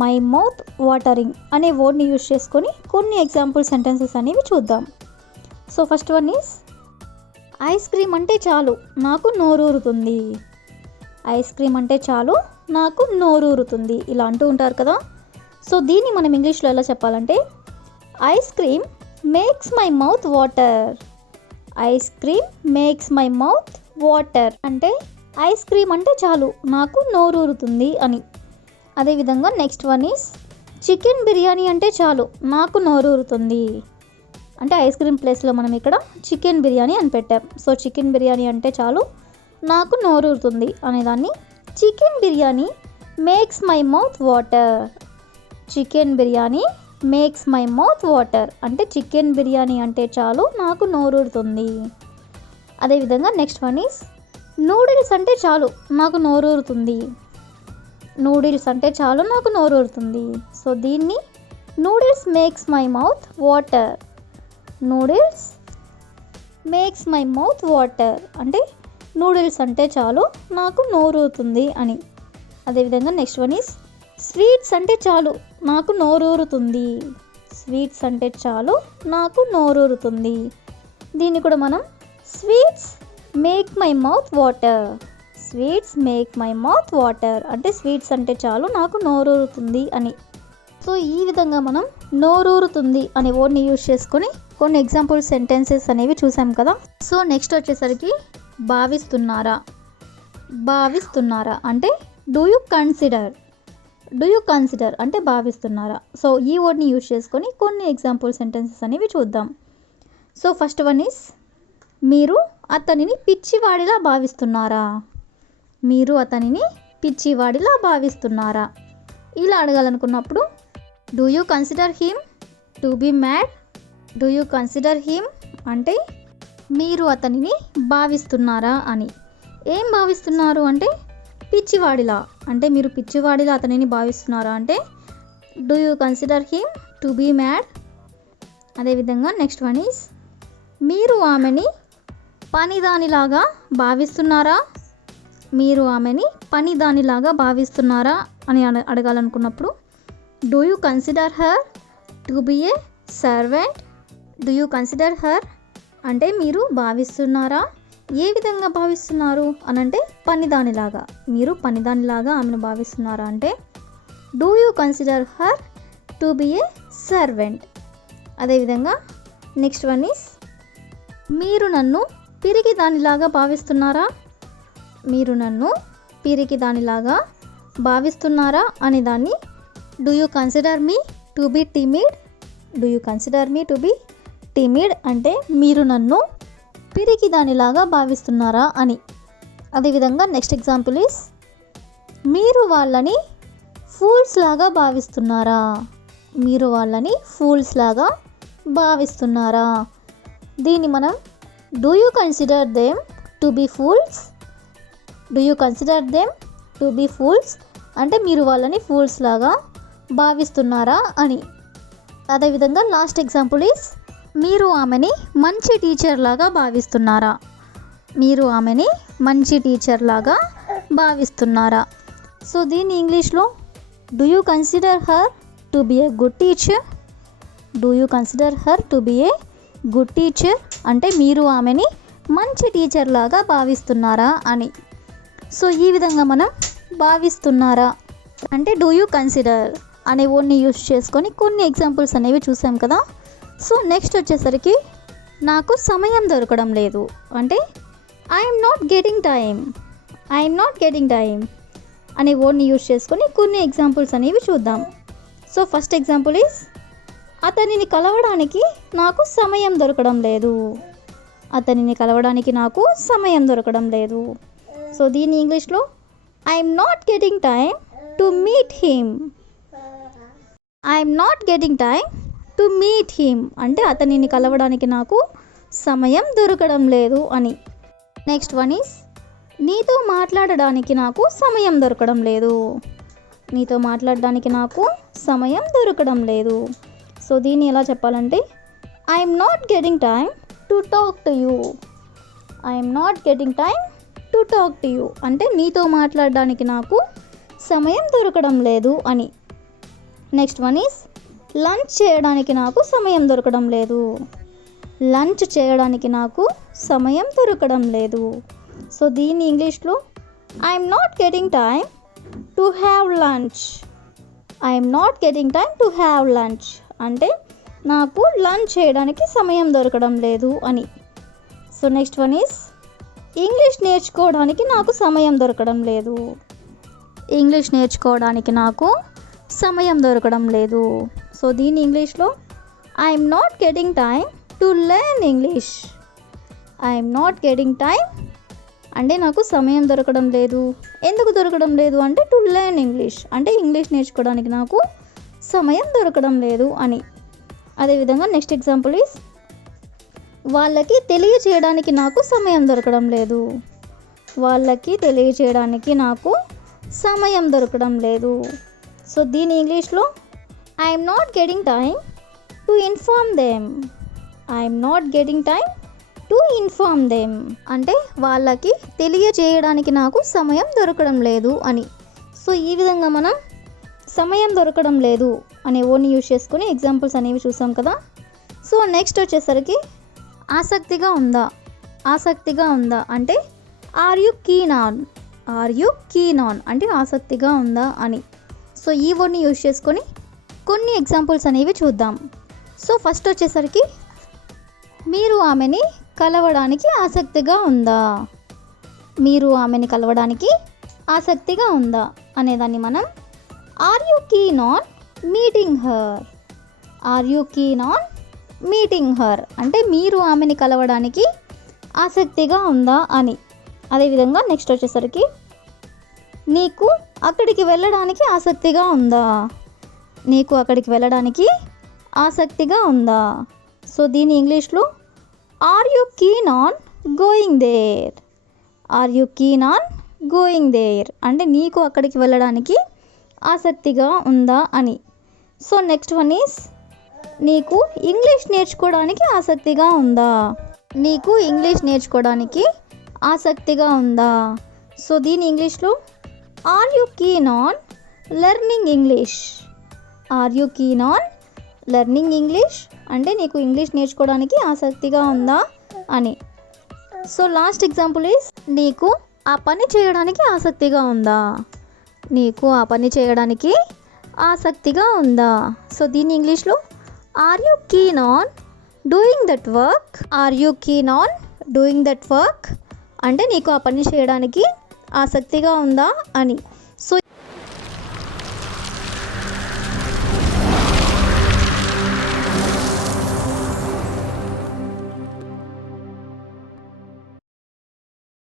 My mouth watering అనే వర్డ్ని యూజ్ చేసుకొని కొన్ని ఎగ్జాంపుల్ సెంటెన్సెస్ అనేవి చూద్దాం. So first one is eyes cream అంటే చాలు నాకు నోరూరుతుంది. ఐస్ క్రీమ్ అంటే చాలు నాకు నోరూరుతుంది ఇలా అంటూ ఉంటారు కదా. సో దీన్ని మనం ఇంగ్లీష్లో ఎలా చెప్పాలంటే ice cream makes my mouth water. Ice cream makes my mouth water అంటే ఐస్ క్రీమ్ అంటే చాలు నాకు నోరూరుతుంది అని. అదేవిధంగా next one is chicken biryani అంటే చాలు నాకు నోరూరుతుంది. అంటే ఐస్ క్రీమ్ ప్లేస్లో మనం ఇక్కడ చికెన్ బిర్యానీ అని పెట్టాం. సో చికెన్ బిర్యానీ అంటే చాలు నాకు నోరూరుతుంది అనేదాన్ని chicken biryani makes my mouth water. Chicken biryani makes my mouth water అంటే చికెన్ బిర్యానీ అంటే చాలు నాకు నోరూరుతుంది. అదేవిధంగా నెక్స్ట్ వన్ ఈస్ నూడిల్స్ అంటే చాలు నాకు నోరూరుతుంది. నూడిల్స్ అంటే చాలు నాకు నోరూరుతుంది. సో దీన్ని noodles makes my mouth water. Noodles makes my mouth water అంటే నూడిల్స్ అంటే చాలు నాకు నోరూరుతుంది అని. అదేవిధంగా నెక్స్ట్ వన్ ఈస్ స్వీట్స్ అంటే చాలు నాకు నోరూరుతుంది. స్వీట్స్ అంటే చాలు నాకు నోరూరుతుంది. దీన్ని కూడా మనం sweets make my mouth water. Sweets make my mouth water అంటే స్వీట్స్ అంటే చాలు నాకు నోరూరుతుంది అని. సో ఈ విధంగా మనం నోరూరుతుంది అనే వర్డ్ని యూజ్ చేసుకొని కొన్ని ఎగ్జాంపుల్ సెంటెన్సెస్ అనేవి చూసాం కదా. సో నెక్స్ట్ వచ్చేసరికి భావిస్తున్నారా. భావిస్తున్నారా అంటే do you consider. Do you consider అంటే భావిస్తున్నారా. సో ఈ వర్డ్ని యూజ్ చేసుకొని కొన్ని ఎగ్జాంపుల్ సెంటెన్సెస్ అనేవి చూద్దాం. సో ఫస్ట్ వన్ ఈస్ మీరు అతనిని పిచ్చివాడిలా భావిస్తున్నారా. మీరు అతనిని పిచ్చివాడిలా భావిస్తున్నారా. ఇలా అడగాలనుకున్నప్పుడు do you consider him to be mad. Do you consider him అంటే మీరు అతనిని భావిస్తున్నారా అని. ఏం భావిస్తున్నారు అంటే పిచ్చివాడిలా. అంటే మీరు పిచ్చివాడిలా అతనిని భావిస్తున్నారా అంటే do you consider him to be mad. అదేవిధంగా నెక్స్ట్ వన్ ఈస్ మీరు ఆమెని పనిదానిలాగా భావిస్తున్నారా. మీరు ఆమెని పనిదానిలాగా భావిస్తున్నారా అని అడగాలనుకున్నప్పుడు do you consider her to be a servant. Do you consider her అంటే మీరు భావిస్తున్నారా. ఏ విధంగా భావిస్తున్నారు అని అంటే పనిదానిలాగా. మీరు పనిదానిలాగా ఆమెను భావిస్తున్నారా అంటే do you consider her to be a servant. అదేవిధంగా నెక్స్ట్ వన్ ఈస్ మీరు నన్ను పిరికి దానిలాగా భావిస్తున్నారా. మీరు నన్ను పిరికి దానిలాగా భావిస్తున్నారా అనే దాన్ని do you consider me to be timid. Do you consider me to be timid అంటే మీరు నన్ను పిరికి దానిలాగా భావిస్తున్నారా అని. అదేవిధంగా నెక్స్ట్ ఎగ్జాంపుల్ ఈస్ మీరు వాళ్ళని ఫూల్స్ లాగా భావిస్తున్నారా. మీరు వాళ్ళని ఫూల్స్ లాగా భావిస్తున్నారా. దీన్ని మనం do you consider them to be fools. Do you consider them to be fools అంటే మీరు వాళ్ళని ఫూల్స్ లాగా భావిస్తున్నారా అని. అదేవిధంగా లాస్ట్ ఎగ్జాంపుల్ ఈస్ మీరు ఆమెని మంచి టీచర్ లాగా భావిస్తున్నారా. మీరు ఆమెని మంచి టీచర్ లాగా భావిస్తున్నారా. సో దీన్ని ఇంగ్లీష్లో do you consider her to be a good teacher. Do you consider her to be a good teacher అంటే మీరు ఆమెని మంచి టీచర్ లాగా భావిస్తున్నారా అని. సో ఈ విధంగా మనం భావిస్తున్నారా అంటే డూ యూ కన్సిడర్ అనే వర్డ్ని యూజ్ చేసుకొని కొన్ని ఎగ్జాంపుల్స్ అనేవి చూసాం కదా. సో నెక్స్ట్ వచ్చేసరికి నాకు సమయం దొరకడం లేదు అంటే I'm not getting time. I'm not getting time అనే వర్డ్ని యూజ్ చేసుకొని కొన్ని ఎగ్జాంపుల్స్ అనేవి చూద్దాం. సో ఫస్ట్ ఎగ్జాంపుల్ ఈస్ అతనిని కలవడానికి నాకు సమయం దొరకడం లేదు. అతనిని కలవడానికి నాకు సమయం దొరకడం లేదు. సో దీని ఇంగ్లీష్లో I'm not getting time to meet him. I'm not getting time to meet him అంటే అతనిని కలవడానికి నాకు సమయం దొరకడం లేదు అని. నెక్స్ట్ వన్ ఈస్ నీతో మాట్లాడడానికి నాకు సమయం దొరకడం లేదు. నీతో మాట్లాడడానికి నాకు సమయం దొరకడం లేదు. సో దీన్ని ఎలా చెప్పాలంటే I'm not getting time to talk to you. I'm not getting time to talk to you అంటే నీతో మాట్లాడడానికి నాకు సమయం దొరకడం లేదు అని. నెక్స్ట్ వన్ ఈస్ లంచ్ చేయడానికి నాకు సమయం దొరకడం లేదు. లంచ్ చేయడానికి నాకు సమయం దొరకడం లేదు. సో దీన్ని ఇంగ్లీష్లో I'm not getting time to have lunch. I'm not getting time to have lunch అంటే నాకు లంచ్ చేయడానికి సమయం దొరకడం లేదు అని. So next one is English నేర్చుకోవడానికి నాకు సమయం దొరకడం లేదు. ఇంగ్లీష్ నేర్చుకోవడానికి నాకు సమయం దొరకడం లేదు. సో దీని ఇంగ్లీష్లో I'm not getting time to learn English. I'm not getting time అంటే నాకు సమయం దొరకడం లేదు. ఎందుకు దొరకడం లేదు అంటే టు లెర్న్ ఇంగ్లీష్ అంటే ఇంగ్లీష్ నేర్చుకోవడానికి నాకు సమయం దొరకడం లేదు అని. అదేవిధంగా నెక్స్ట్ ఎగ్జాంపుల్ ఈస్ వాళ్ళకి తెలియచేయడానికి నాకు సమయం దొరకడం లేదు. వాళ్ళకి తెలియచేయడానికి నాకు సమయం దొరకడం లేదు. సో దీని ఇంగ్లీష్లో I'm not getting time to inform them. I'm not getting time to inform them అంటే వాళ్ళకి తెలియజేయడానికి నాకు సమయం దొరకడం లేదు అని. సో ఈ విధంగా మనం సమయం దొరకడం లేదు అనే వర్డ్ని యూజ్ చేసుకుని ఎగ్జాంపుల్స్ అనేవి చూసాం కదా. సో నెక్స్ట్ వచ్చేసరికి ఆసక్తిగా ఉందా. ఆసక్తిగా ఉందా అంటే are you keen on. Are you keen on అంటే ఆసక్తిగా ఉందా అని. సో ఈ వర్డ్ని యూజ్ చేసుకొని కొన్ని ఎగ్జాంపుల్స్ అనేవి చూద్దాం. సో ఫస్ట్ వచ్చేసరికి మీరు ఆమెని కలవడానికి ఆసక్తిగా ఉందా. మీరు ఆమెని కలవడానికి ఆసక్తిగా ఉందా అనేదాన్ని మనం are you keen on meeting her. Are you keen on meeting her అంటే మీరు ఆమెని కలవడానికి ఆసక్తిగా ఉందా అని. అదేవిధంగా నెక్స్ట్ వచ్చేసరికి నీకు అక్కడికి వెళ్ళడానికి ఆసక్తిగా ఉందా. నీకు అక్కడికి వెళ్ళడానికి ఆసక్తిగా ఉందా. సో దీని ఇంగ్లీష్లో are you keen on going there. Are you keen on going there అంటే నీకు అక్కడికి వెళ్ళడానికి ఆసక్తిగా ఉందా అని. సో నెక్స్ట్ వన్ ఈస్ నీకు ఇంగ్లీష్ నేర్చుకోవడానికి ఆసక్తిగా ఉందా. నీకు ఇంగ్లీష్ నేర్చుకోవడానికి ఆసక్తిగా ఉందా. సో దీని ఇంగ్లీష్లో are you keen on learning English. Are you keen on learning English అంటే నీకు ఇంగ్లీష్ నేర్చుకోవడానికి ఆసక్తిగా ఉందా అని. సో లాస్ట్ ఎగ్జాంపుల్ ఈస్ నీకు ఆ పని చేయడానికి ఆసక్తిగా ఉందా. నీకు ఆ పని చేయడానికి ఆసక్తిగా ఉందా. సో దీని ఇంగ్లీష్లో are you keen on doing that work. Are you keen on doing that work అంటే నీకు ఆ పని చేయడానికి ఆసక్తిగా ఉందా అని. So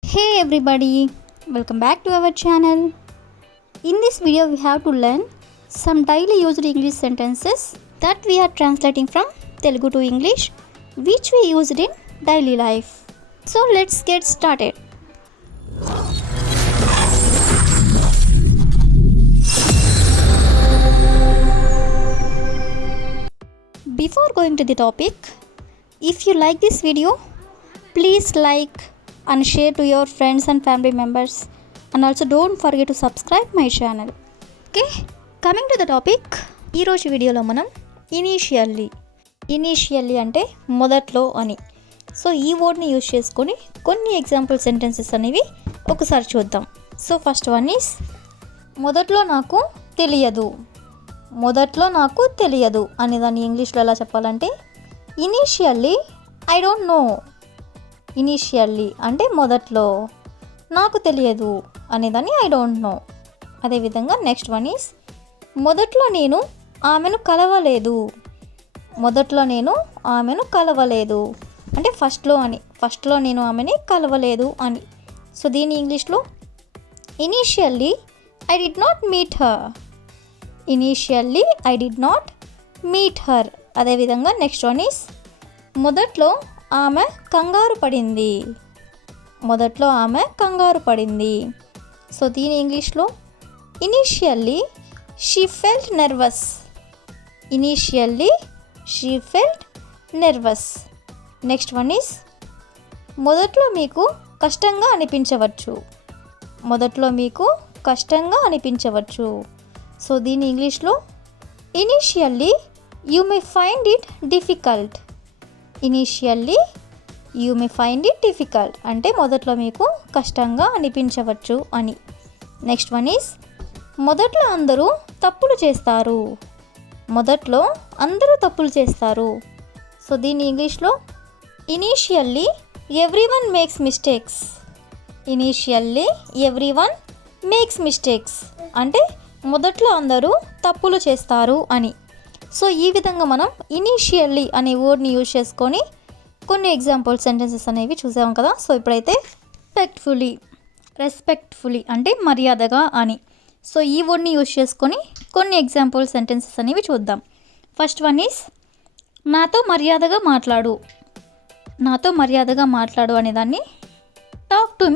Hey everybody, welcome back to our channel. In this video we have to learn some daily used English sentences that we are translating from Telugu to English which we used in daily life. So let's get started. Before going to the topic, if you like this video, please like and share to your friends and family members, and also don't forget to subscribe my channel. Okay, coming to the topic, ఈ రోజు వీడియోలో మనం ఇనీషియల్లీ అంటే మొదట్లో అని. సో ఈ వర్డ్ని యూజ్ చేసుకొని కొన్ని ఎగ్జాంపుల్ సెంటెన్సెస్ అనేవి ఒకసారి చూద్దాం. సో ఫస్ట్ వన్ ఈస్ మొదట్లో నాకు తెలియదు. మొదట్లో నాకు తెలియదు అనే దాన్ని ఇంగ్లీష్లో ఎలా చెప్పాలంటే initially I don't know. Initially అంటే మొదట్లో, నాకు తెలియదు అనేదాన్ని ఐ డోంట్ నో. అదేవిధంగా నెక్స్ట్ వన్ ఈస్ మొదట్లో నేను ఆమెను కలవలేదు. మొదట్లో నేను ఆమెను కలవలేదు అంటే ఫస్ట్లో నేను ఆమెని కలవలేదు అని. సో దీని ఇంగ్లీష్లో initially I did not meet her. Initially I did not meet her. అదేవిధంగా నెక్స్ట్ వన్ ఈస్ మొదట్లో ఆమె కంగారు పడింది. మొదట్లో ఆమె కంగారు పడింది. సో దీని ఇంగ్లీష్లో initially she felt nervous. Initially she felt nervous. Next one is మొదట్లో మీకు కష్టంగా అనిపించవచ్చు. మొదట్లో మీకు కష్టంగా అనిపించవచ్చు. సో దీని ఇంగ్లీష్లో initially you may find it difficult. Initially you may find it difficult అంటే మొదట్లో మీకు కష్టంగా అనిపించవచ్చు అని. నెక్స్ట్ వన్ ఈస్ మొదట్లో అందరూ తప్పులు చేస్తారు. మొదట్లో అందరూ తప్పులు చేస్తారు. సో దీని ఇంగ్లీష్లో initially everyone makes mistakes. Initially everyone makes mistakes అంటే మొదట్లో అందరూ తప్పులు చేస్తారు అని. సో ఈ విధంగా మనం ఇనీషియల్లీ అనే వర్డ్ని యూజ్ చేసుకొని కొన్ని ఎగ్జాంపుల్ సెంటెన్సెస్ అనేవి చూసాం కదా. సో ఇప్పుడైతే రెస్పెక్ట్ఫుల్లీ అంటే మర్యాదగా అని. సో ఈ వర్డ్ని యూజ్ చేసుకొని కొన్ని ఎగ్జాంపుల్ సెంటెన్సెస్ అనేవి చూద్దాం. ఫస్ట్ వన్ ఈస్ నాతో మర్యాదగా మాట్లాడు. నాతో మర్యాదగా మాట్లాడు అనేదాన్ని టాక్ టు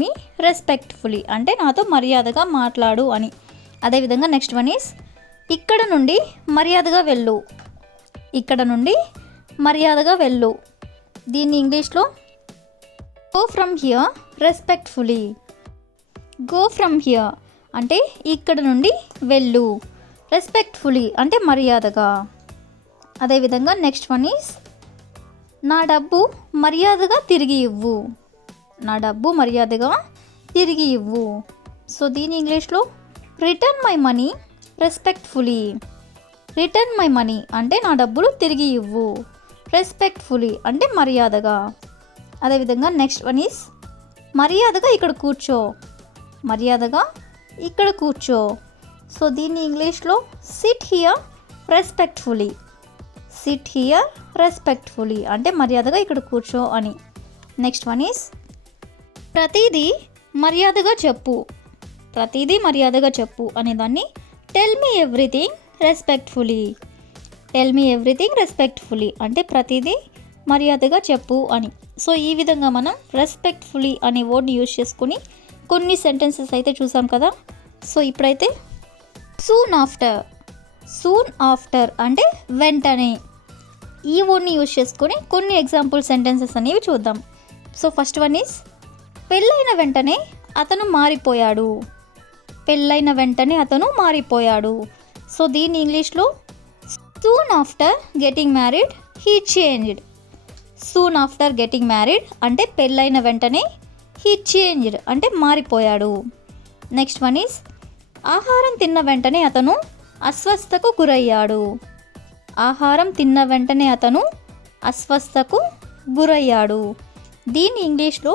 మీ రెస్పెక్ట్ఫుల్లీ అంటే నాతో మర్యాదగా మాట్లాడు అని. అదేవిధంగా నెక్స్ట్ వన్ ఈస్ ఇక్కడ నుండి మర్యాదగా వెళ్ళు. దీన్ని ఇంగ్లీష్లో గో ఫ్రమ్ హియర్ అంటే ఇక్కడ నుండి వెళ్ళు, రెస్పెక్ట్ఫుల్లీ అంటే మర్యాదగా. అదేవిధంగా నెక్స్ట్ వన్ ఈస్ నా డబ్బు మర్యాదగా తిరిగి ఇవ్వు. సో దీని ఇంగ్లీష్లో రిటర్న్ మై మనీ అంటే నా డబ్బులు తిరిగి ఇవ్వు, రెస్పెక్ట్ఫుల్లీ అంటే మర్యాదగా. అదేవిధంగా నెక్స్ట్ వన్ ఈస్ మర్యాదగా ఇక్కడ కూర్చో. సో దీన్ని ఇంగ్లీష్లో సిట్ హియర్ రెస్పెక్ట్ఫుల్లీ అంటే మర్యాదగా ఇక్కడ కూర్చో అని. నెక్స్ట్ వన్ ఈస్ ప్రతిదీ మర్యాదగా చెప్పు అనేదాన్ని టెల్ మీ ఎవ్రీథింగ్ రెస్పెక్ట్ఫుల్లీ అంటే ప్రతిదీ మర్యాదగా చెప్పు అని. సో ఈ విధంగా మనం రెస్పెక్ట్ఫుల్లీ అనే వర్డ్ని యూజ్ చేసుకుని కొన్ని సెంటెన్సెస్ అయితే చూసాం కదా. సో ఇప్పుడైతే సూన్ ఆఫ్టర్ అంటే వెంటనే, ఈ వర్డ్ని యూజ్ చేసుకొని కొన్ని ఎగ్జాంపుల్ సెంటెన్సెస్ అనేవి చూద్దాం. సో ఫస్ట్ వన్ ఈస్ పెళ్ళైన వెంటనే అతను మారిపోయాడు. సో దీని ఇంగ్లీష్లో సూన్ ఆఫ్టర్ గెటింగ్ మ్యారీడ్ అంటే పెళ్ళైన వెంటనే హీ చేంజ్డ్ అంటే మారిపోయాడు. నెక్స్ట్ వన్ ఈస్ ఆహారం తిన్న వెంటనే అతను అస్వస్థతకు గురయ్యాడు. దీని ఇంగ్లీష్లో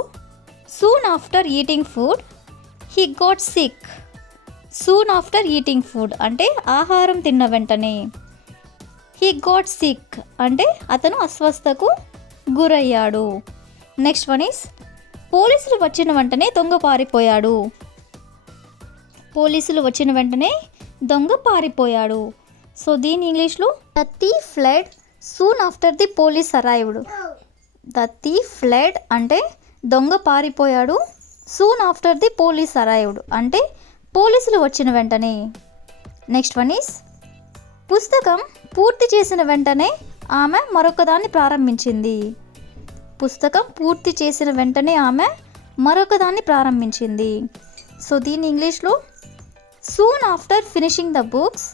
soon after eating food he got sick. అంటే ఆహారం తిన్న వెంటనే, హీ గాట్ సిక్ అంటే అతను అస్వస్థతకు గురయ్యాడు. నెక్స్ట్ వన్ ఈస్ పోలీసులు వచ్చిన వెంటనే దొంగ పారిపోయాడు. సో దీని ఇంగ్లీష్లో the thief ఫ్లెడ్ soon after the police arrived. అంటే దొంగ పారిపోయాడు, soon after the police arrived అంటే పోలీసులు వచ్చిన వెంటనే. నెక్స్ట్ వన్ ఈస్ పుస్తకం పూర్తి చేసిన వెంటనే ఆమె మరొకదాన్ని ప్రారంభించింది. సో దీని ఇంగ్లీష్లో soon after finishing the books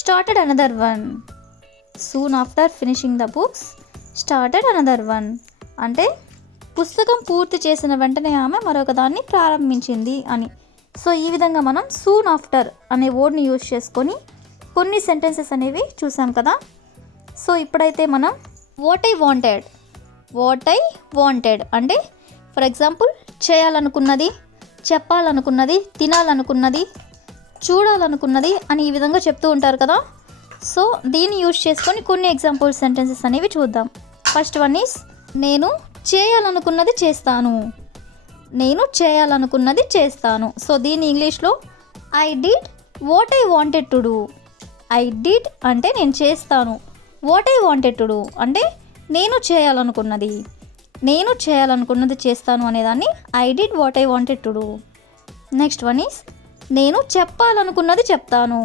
started another one అంటే పుస్తకం పూర్తి చేసిన వెంటనే ఆమె మరొకదాన్ని ప్రారంభించింది అని. సో ఈ విధంగా మనం సూన్ ఆఫ్టర్ అనే వర్డ్ని యూజ్ చేసుకొని కొన్ని సెంటెన్సెస్ అనేవి చూసాం కదా. సో ఇప్పుడైతే మనం వాట్ ఐ వాంటెడ్ అంటే ఫర్ ఎగ్జాంపుల్ చేయాలనుకున్నది, చెప్పాలనుకున్నది, తినాలనుకున్నది, చూడాలనుకున్నది అని ఈ విధంగా చెప్తూ ఉంటారు కదా. సో దీన్ని యూజ్ చేసుకొని కొన్ని ఎగ్జాంపుల్ సెంటెన్సెస్ అనేవి చూద్దాం. ఫస్ట్ వన్ ఈస్ నేను చేయాలనుకున్నది చేస్తాను. సో దీని ఇంగ్లీష్లో I did what I wanted to do. I did అంటే నేను చేస్తాను, what I wanted to do అంటే నేను చేయాలనుకున్నది చేస్తాను అనేదాన్ని I did what I wanted to do. Next one is నేను చెప్పాలనుకున్నది చెప్తాను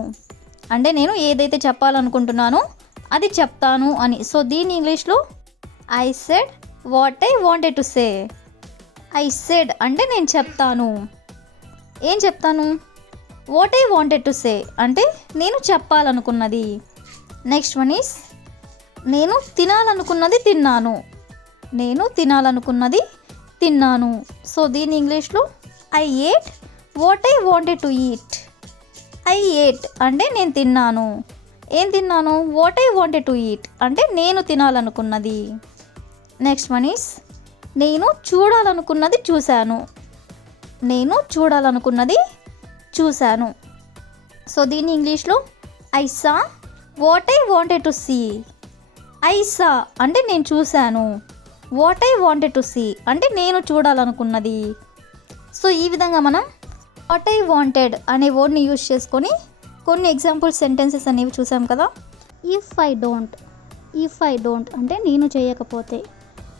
అంటే నేను ఏదైతే చెప్పాలనుకుంటున్నానో అది చెప్తాను అని. సో దీని ఇంగ్లీష్లో I said what I wanted to say. I said అంటే నేను చెప్తాను, ఏం చెప్తాను, what I wanted to say అంటే నేను చెప్పాలనుకున్నది. నెక్స్ట్ వన్ ఈస్ నేను తినాలనుకున్నది తిన్నాను. సో దీని ఇంగ్లీష్లో I ate what I wanted to eat. I ate అంటే నేను తిన్నాను, ఏం తిన్నాను, what I wanted to eat అంటే నేను తినాలనుకున్నది. నెక్స్ట్ వన్ ఈస్ నేను చూడాలనుకున్నది చూశాను. నేను చూడాలనుకున్నది చూశాను. సో దీన్ని ఇంగ్లీష్లో I saw what I wanted to see. I saw అంటే నేను చూశాను, what I wanted to see అంటే నేను చూడాలనుకున్నది. సో ఈ విధంగా మనం వాట్ ఐ వాంటెడ్ అనే వర్డ్ని యూజ్ చేసుకొని కొన్ని ఎగ్జాంపుల్ సెంటెన్సెస్ అనేవి చూసాం కదా. ఇఫ్ ఐ డోంట్ అంటే నేను చేయకపోతే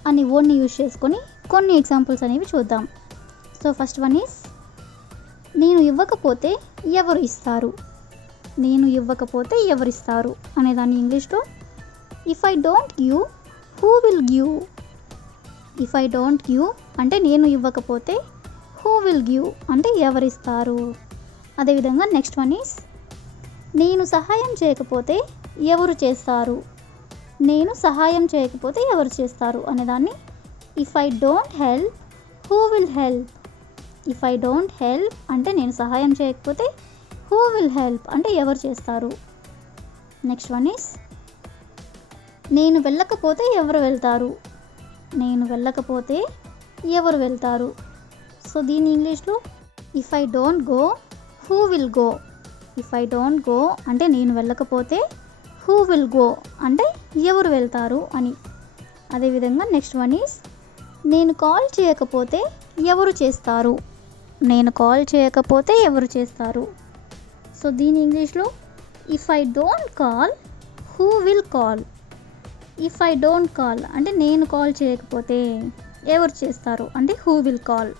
అనే వర్డ్ని యూజ్ చేసుకొని కొన్ని ఎగ్జాంపుల్స్ అనేవి చూద్దాం. సో ఫస్ట్ వన్ ఈస్ నేను ఇవ్వకపోతే ఎవరు ఇస్తారు. నేను ఇవ్వకపోతే ఎవరిస్తారు అనేదాన్ని ఇంగ్లీష్లో if I don't give who will give. If I don't give అంటే నేను ఇవ్వకపోతే హూ విల్ గివ్ అంటే ఎవరిస్తారు. అదేవిధంగా నెక్స్ట్ వన్ ఈస్ నేను సహాయం చేయకపోతే ఎవరు చేస్తారు. నేను సహాయం చేయకపోతే ఎవరు చేస్తారు అనేదాన్ని if I don't help who will help. If I don't help అంటే నేను సహాయం చేయకపోతే హూ విల్ హెల్ప్ అంటే ఎవరు చేస్తారు. నెక్స్ట్ వన్ ఈస్ నేను వెళ్ళకపోతే ఎవరు వెళ్తారు. నేను వెళ్ళకపోతే ఎవరు వెళ్తారు. సో దీని ఇంగ్లీష్లో if I don't go who will go. If I don't go అంటే నేను వెళ్ళకపోతే హూ విల్ గో అంటే ఎవరు వెళ్తారు అని. అదేవిధంగా నెక్స్ట్ వన్ ఈస్ నేను కాల్ చేయకపోతే ఎవరు చేస్తారు. నేను కాల్ చేయకపోతే ఎవరు చేస్తారు. సో దీని ఇంగ్లీష్లో if I don't call who will call. If I don't call అంటే నేను కాల్ చేయకపోతే ఎవరు చేస్తారు అంటే హూ విల్ కాల్.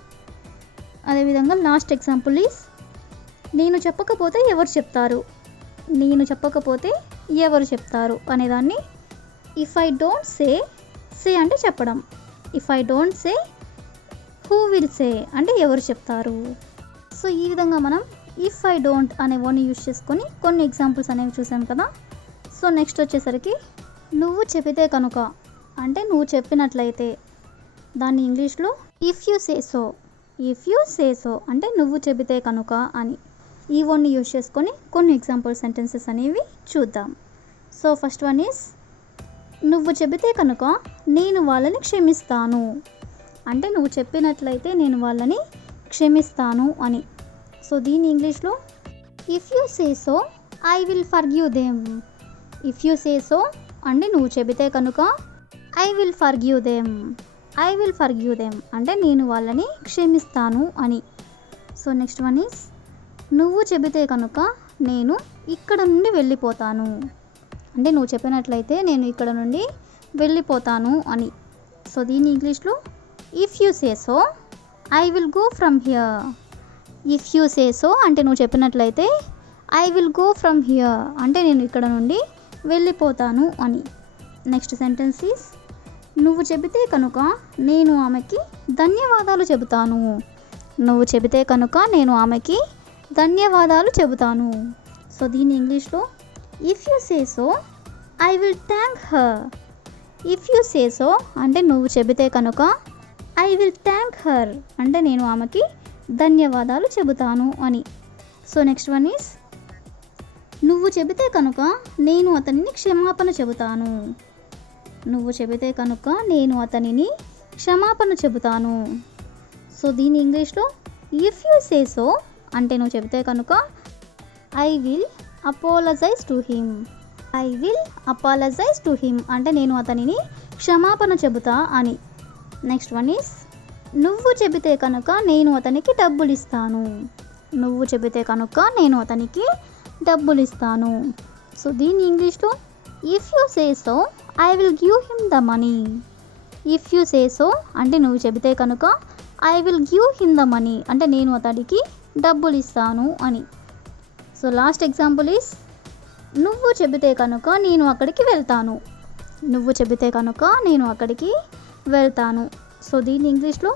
అదేవిధంగా లాస్ట్ ఎగ్జాంపుల్ ఈస్ నేను చెప్పకపోతే ఎవరు చెప్తారు. నేను చెప్పకపోతే ఎవరు చెప్తారు అనేదాన్ని ఇఫ్ ఐ డోంట్ సే అంటే చెప్పడం. If I don't say who will say అంటే ఎవరు చెప్తారు. సో ఈ విధంగా మనం ఇఫ్ ఐ డోంట్ అనే వర్డ్ని యూజ్ చేసుకొని కొన్ని ఎగ్జాంపుల్స్ అనేవి చూసాం కదా. సో నెక్స్ట్ వచ్చేసరికి నువ్వు చెబితే కనుక అంటే నువ్వు చెప్పినట్లయితే దాన్ని ఇంగ్లీష్లో if you say so. If you say so అంటే నువ్వు చెబితే కనుక అని. ఈ వర్డ్ని యూజ్ చేసుకొని కొన్ని ఎగ్జాంపుల్ సెంటెన్సెస్ అనేవి చూద్దాం. సో ఫస్ట్ వన్ ఈస్ నువ్వు చెబితే కనుక నేను వాళ్ళని క్షమిస్తాను అంటే నువ్వు చెప్పినట్లయితే నేను వాళ్ళని క్షమిస్తాను అని. సో దీని ఇంగ్లీష్లో if you say so I will forgive them. If you say so అంటే నువ్వు చెబితే కనుక I will forgive them. I will forgive them అంటే నేను వాళ్ళని క్షమిస్తాను అని. సో నెక్స్ట్ వన్ ఈస్ నువ్వు చెబితే కనుక నేను ఇక్కడ నుండి వెళ్ళిపోతాను అంటే నువ్వు చెప్పినట్లయితే నేను ఇక్కడ నుండి వెళ్ళిపోతాను అని. సో దీని ఇంగ్లీష్లో if you say so I will go from here. If you say so అంటే నువ్వు చెప్పినట్లయితే I will go from here అంటే నేను ఇక్కడ నుండి వెళ్ళిపోతాను అని. నెక్స్ట్ సెంటెన్స్ ఈస్ నువ్వు చెబితే కనుక నేను ఆమెకి ధన్యవాదాలు చెబుతాను. నువ్వు చెబితే కనుక నేను ఆమెకి ధన్యవాదాలు చెబుతాను. సో దీని ఇంగ్లీష్లో if you say so I will thank her. If you say so అంటే నువ్వు చెబితే కనుక ఐ విల్ థ్యాంక్ హర్ అంటే నేను ఆమెకి ధన్యవాదాలు చెబుతాను అని. సో నెక్స్ట్ వన్ ఈస్ నువ్వు చెబితే కనుక నేను అతనిని క్షమాపణ చెబుతాను. నువ్వు చెబితే కనుక నేను అతనిని క్షమాపణ చెబుతాను. సో దీని ఇంగ్లీష్లో ఇఫ్ యూ సే సో అంటే నువ్వు చెబితే కనుక I will apologise to him. I will apologise to him అంటే నేను అతనిని క్షమాపణ చెబుతా అని. నెక్స్ట్ వన్ ఈస్ నువ్వు చెబితే కనుక నేను అతనికి డబ్బులు ఇస్తాను. నువ్వు చెబితే కనుక నేను అతనికి డబ్బులు ఇస్తాను. సో దీని ఇంగ్లీష్లో if you say so I will give him the money. If you say so అంటే నువ్వు చెబితే కనుక I will give him the money అంటే నేను అతడికి డబ్బులు ఇస్తాను అని. సో లాస్ట్ ఎగ్జాంపుల్ ఈస్ నువ్వు చెబితే కనుక నేను అక్కడికి వెళ్తాను. నువ్వు చెబితే కనుక నేను అక్కడికి వెళ్తాను. సో దీని ఇంగ్లీష్లో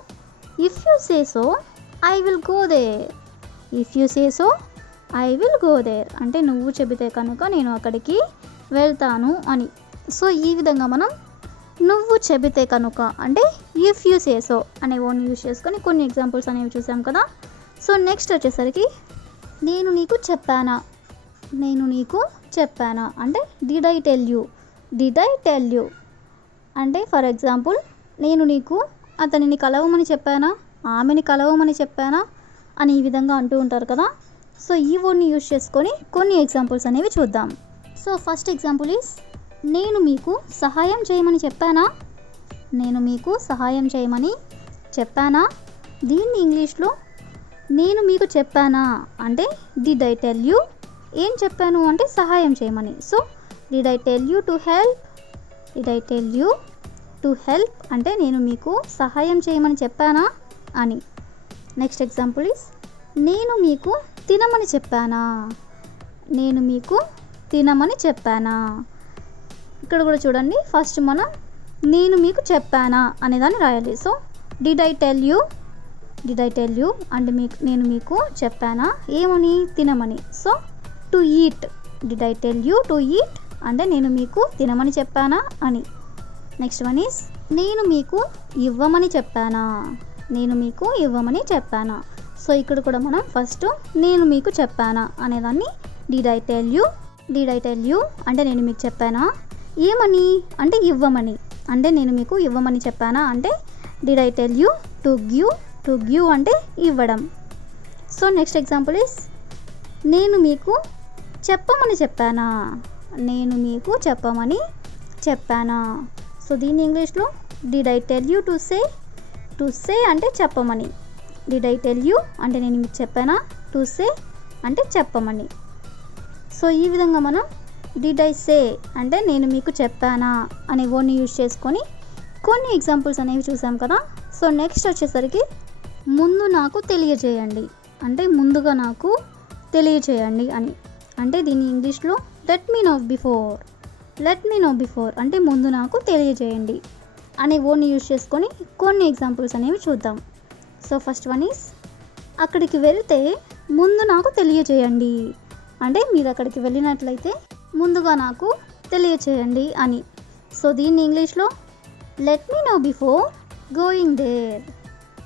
if you say so I will go there. If you say so I will go there అంటే నువ్వు చెబితే కనుక నేను అక్కడికి వెళ్తాను అని. సో ఈ విధంగా మనం నువ్వు చెబితే కనుక అంటే ఇఫ్ యూ సే సో అనే వర్డ్ని యూజ్ చేసుకొని కొన్ని ఎగ్జాంపుల్స్ అనేవి చూసాం కదా. సో నెక్స్ట్ వచ్చేసరికి నేను నీకు చెప్పానా. నేను నీకు చెప్పానా అంటే did I tell you. Did I tell you అంటే ఫర్ ఎగ్జాంపుల్ నేను నీకు అతనిని కలవమని చెప్పానా, ఆమెని కలవమని చెప్పానా అని ఈ విధంగా అంటూ ఉంటారు కదా. సో ఈ వర్డ్ని యూజ్ చేసుకొని కొన్ని ఎగ్జాంపుల్స్ అనేవి చూద్దాం. సో ఫస్ట్ ఎగ్జాంపుల్ ఈస్ నేను మీకు సహాయం చేయమని చెప్పానా. నేను మీకు సహాయం చేయమని చెప్పానా. దీన్ని ఇంగ్లీష్లో నేను మీకు చెప్పానా అంటే డిడ్ ఐ టెల్ యూ. ఏం చెప్పాను అంటే సహాయం చేయమని. So did I tell you to help. Did I tell you to help అంటే నేను మీకు సహాయం చేయమని చెప్పానా అని. నెక్స్ట్ ఎగ్జాంపుల్ ఈస్ నేను మీకు తినమని చెప్పానా. నేను మీకు తినమని చెప్పానా. ఇక్కడ కూడా చూడండి, ఫస్ట్ మనం నేను మీకు చెప్పానా అనేదాన్ని రాయాలి. So did I tell you. Did I tell you అంటే నేను మీకు చెప్పానా ఏమని, తినమని. So to eat. Did I tell you to eat అంటే నేను మీకు తినమని చెప్పానా అని. నెక్స్ట్ వన్ ఈస్ నేను మీకు ఇవ్వమని చెప్పానా. నేను మీకు ఇవ్వమని చెప్పానా. సో ఇక్కడ కూడా మనం ఫస్ట్ నేను మీకు చెప్పానా అనేదాన్ని did I tell you. Did I tell you అంటే నేను మీకు చెప్పానా ఏమని అంటే ఇవ్వమని. అంటే నేను మీకు ఇవ్వమని చెప్పానా అంటే did I tell you to give. To give అంటే ఇవ్వడం. సో నెక్స్ట్ ఎగ్జాంపుల్ ఈస్ నేను మీకు చెప్పమని చెప్పానా. నేను మీకు చెప్పమని చెప్పానా. సో దీన్ని ఇంగ్లీష్లో did I tell you to say. To say అంటే చెప్పమని. డిడ్ ఐ టెల్ యూ అంటే నేను మీకు చెప్పానా. టు సే అంటే చెప్పమని. సో ఈ విధంగా మనం డిడ్ ఐ సే అంటే నేను మీకు చెప్పానా అనే వర్డ్ని యూజ్ చేసుకొని కొన్ని ఎగ్జాంపుల్స్ అనేవి చూసాం కదా. సో నెక్స్ట్ వచ్చేసరికి ముందు నాకు తెలియజేయండి అంటే ముందుగా నాకు తెలియజేయండి అని. అంటే దీన్ని ఇంగ్లీష్లో let me know before. Let me know before అంటే ముందు నాకు తెలియజేయండి అనే వర్డ్ని యూజ్ చేసుకొని కొన్ని ఎగ్జాంపుల్స్ అనేవి చూద్దాం. సో ఫస్ట్ వన్ ఈస్ అక్కడికి వెళ్తే ముందు నాకు తెలియజేయండి అంటే మీరు అక్కడికి వెళ్ళినట్లయితే ముందుగా నాకు తెలియచేయండి అని. సో దీన్ని ఇంగ్లీష్లో let me know before going there.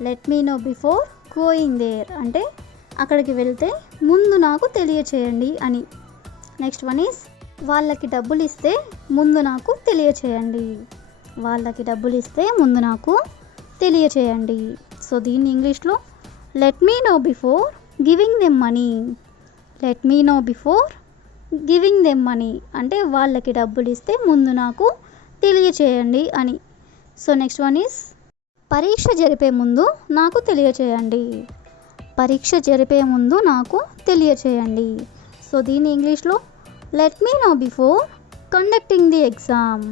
Let me know before going there అంటే అక్కడికి వెళ్తే ముందు నాకు తెలియచేయండి అని. నెక్స్ట్ వన్ ఈస్ వాళ్ళకి డబ్బులు ఇస్తే ముందు నాకు తెలియచేయండి. వాళ్ళకి డబ్బులు ఇస్తే ముందు నాకు తెలియచేయండి. సో దీన్ని ఇంగ్లీష్లో let me know before giving them money. Let me know before giving them money అంటే వాళ్ళకి డబ్బులు ఇస్తే ముందు నాకు తెలియచేయండి అని. సో నెక్స్ట్ వన్ ఈస్ పరీక్ష జరిపే ముందు నాకు తెలియచేయండి. పరీక్ష జరిపే ముందు నాకు తెలియచేయండి. సో దీన్ని ఇంగ్లీష్లో let me know before conducting the exam.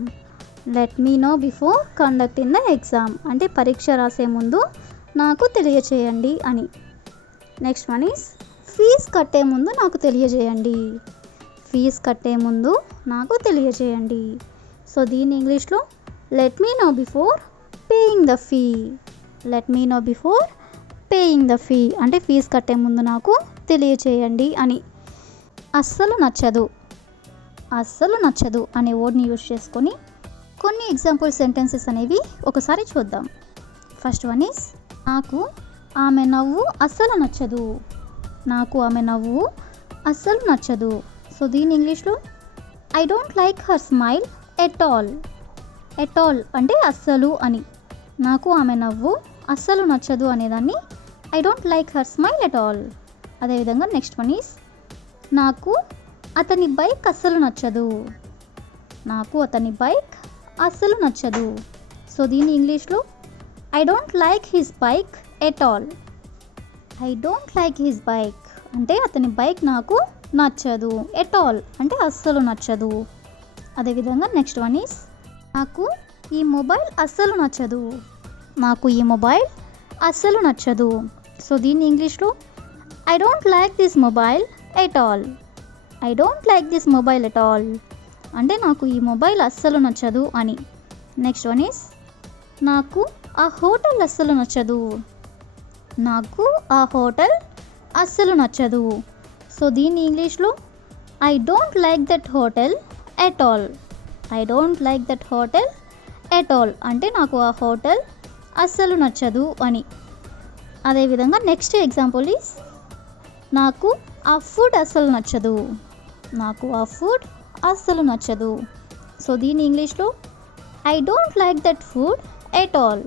Let me know before conducting the exam అంటే పరీక్ష రాసే ముందు నాకు తెలియచేయండి అని. నెక్స్ట్ వన్ ఈస్ ఫీజ్ కట్టే ముందు నాకు తెలియజేయండి. ఫీజ్ కట్టే ముందు నాకు తెలియజేయండి. సో దీన్ని ఇంగ్లీష్లో let me know before paying the fee. Let me know before paying the fee అంటే ఫీజ్ కట్టే ముందు నాకు తెలియచేయండి అని. అస్సలు నచ్చదు. అస్సలు నచ్చదు అనే వర్డ్ని యూజ్ చేసుకొని కొన్ని ఎగ్జాంపుల్ సెంటెన్సెస్ అనేవి ఒకసారి చూద్దాం. ఫస్ట్ వన్ ఈస్ నాకు ఆమె నవ్వు అస్సలు నచ్చదు. నాకు ఆమె నవ్వు అస్సలు నచ్చదు. సో దీని ఇంగ్లీష్లో I don't like her smile at all. At all అంటే అస్సలు అని. నాకు ఆమె నవ్వు అస్సలు నచ్చదు అనేదాన్ని I don't like her smile at all. అదేవిధంగా నెక్స్ట్ వన్ ఈస్ నాకు అతని బైక్ అస్సలు నచ్చదు. నాకు అతని బైక్ అస్సలు నచ్చదు. సో దీని ఇంగ్లీష్లో I don't like his bike at all. I don't like his bike అంటే అతని బైక్ నాకు నచ్చదు. ఎట్ ఆల్ అంటే అస్సలు నచ్చదు. అదేవిధంగా నెక్స్ట్ వన్ ఈస్ నాకు ఈ మొబైల్ అస్సలు నచ్చదు. నాకు ఈ మొబైల్ అస్సలు నచ్చదు. సో దీన్ని ఇంగ్లీష్లో I don't like this mobile at all. I don't like this mobile at all అంటే నాకు ఈ మొబైల్ అస్సలు నచ్చదు అని. నెక్స్ట్ వన్ ఈస్ నాకు ఆ హోటల్ అస్సలు నచ్చదు. నాకు ఆ హోటల్ అస్సలు నచ్చదు. సో దీన్ని ఇంగ్లీష్లో I don't like that hotel at all. I don't like that hotel at all అంటే నాకు ఆ హోటల్ అస్సలు నచ్చదు అని. అదేవిధంగా నెక్స్ట్ ఎగ్జాంపుల్ ఈస్ నాకు ఆ ఫుడ్ అస్సలు నచ్చదు. నాకు ఆ ఫుడ్ అస్సలు నచ్చదు. సో దీని ఇంగ్లీష్లో I don't like that food at all.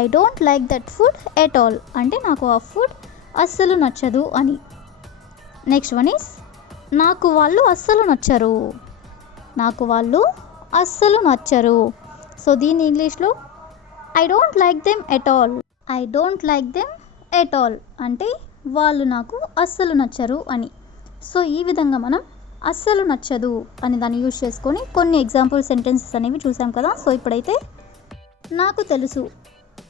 I don't like that food at all అంటే నాకు ఆ ఫుడ్ అస్సలు నచ్చదు అని. నెక్స్ట్ వన్ ఈస్ నాకు వాళ్ళు అస్సలు నచ్చరు. నాకు వాళ్ళు అస్సలు నచ్చరు. సో దీన్ని ఇంగ్లీష్లో I don't like them at all. I don't like them at all అంటే వాళ్ళు నాకు అస్సలు నచ్చరు అని. సో ఈ విధంగా మనం అస్సలు నచ్చదు అని దాన్ని యూజ్ చేసుకొని కొన్ని ఎగ్జాంపుల్ సెంటెన్సెస్ అనేవి చూసాం కదా. సో ఇప్పుడైతే నాకు తెలుసు.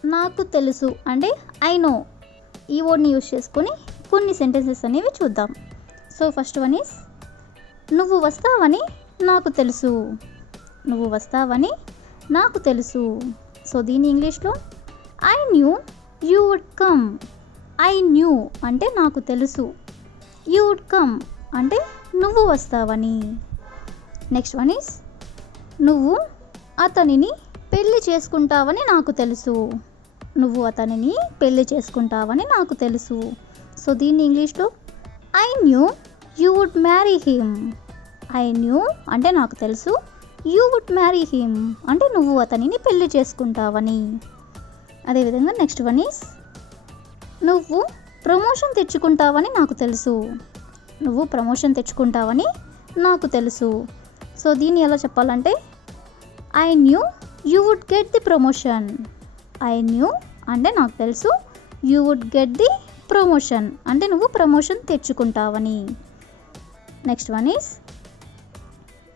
నాకు తెలుసు అంటే ఐ నో ఈ వర్డ్ని యూజ్ చేసుకొని కొన్ని సెంటెన్సెస్ అనేవి చూద్దాం. సో ఫస్ట్ వన్ ఈస్ నువ్వు వస్తావని నాకు తెలుసు. నువ్వు వస్తావని నాకు తెలుసు. సో దీని ఇంగ్లీష్లో I knew you would come. I knew అంటే నాకు తెలుసు. యూ వుడ్ కమ్ అంటే నువ్వు వస్తావని. నెక్స్ట్ వన్ ఈస్ నువ్వు అతనిని పెళ్లి చేసుకుంటావని నాకు తెలుసు. నువ్వు అతనిని పెళ్లి చేసుకుంటావని నాకు తెలుసు. సో దీన్ని ఇంగ్లీష్లో I knew you would marry him. I knew అంటే నాకు తెలుసు. యూ వుడ్ మ్యారీ హిమ్ అంటే నువ్వు అతనిని పెళ్లి చేసుకుంటావని. అదేవిధంగా నెక్స్ట్ వన్ ఈస్ నువ్వు ప్రమోషన్ తెచ్చుకుంటావని నాకు తెలుసు. నువ్వు ప్రమోషన్ తెచ్చుకుంటావని నాకు తెలుసు. సో దీన్ని ఎలా చెప్పాలంటే I knew you would get the promotion. I knew అంటే నాకు తెలుసు. You would get the promotion అంటే నువ్వు ప్రమోషన్ తెచ్చుకుంటావని. నెక్స్ట్ వన్ ఈస్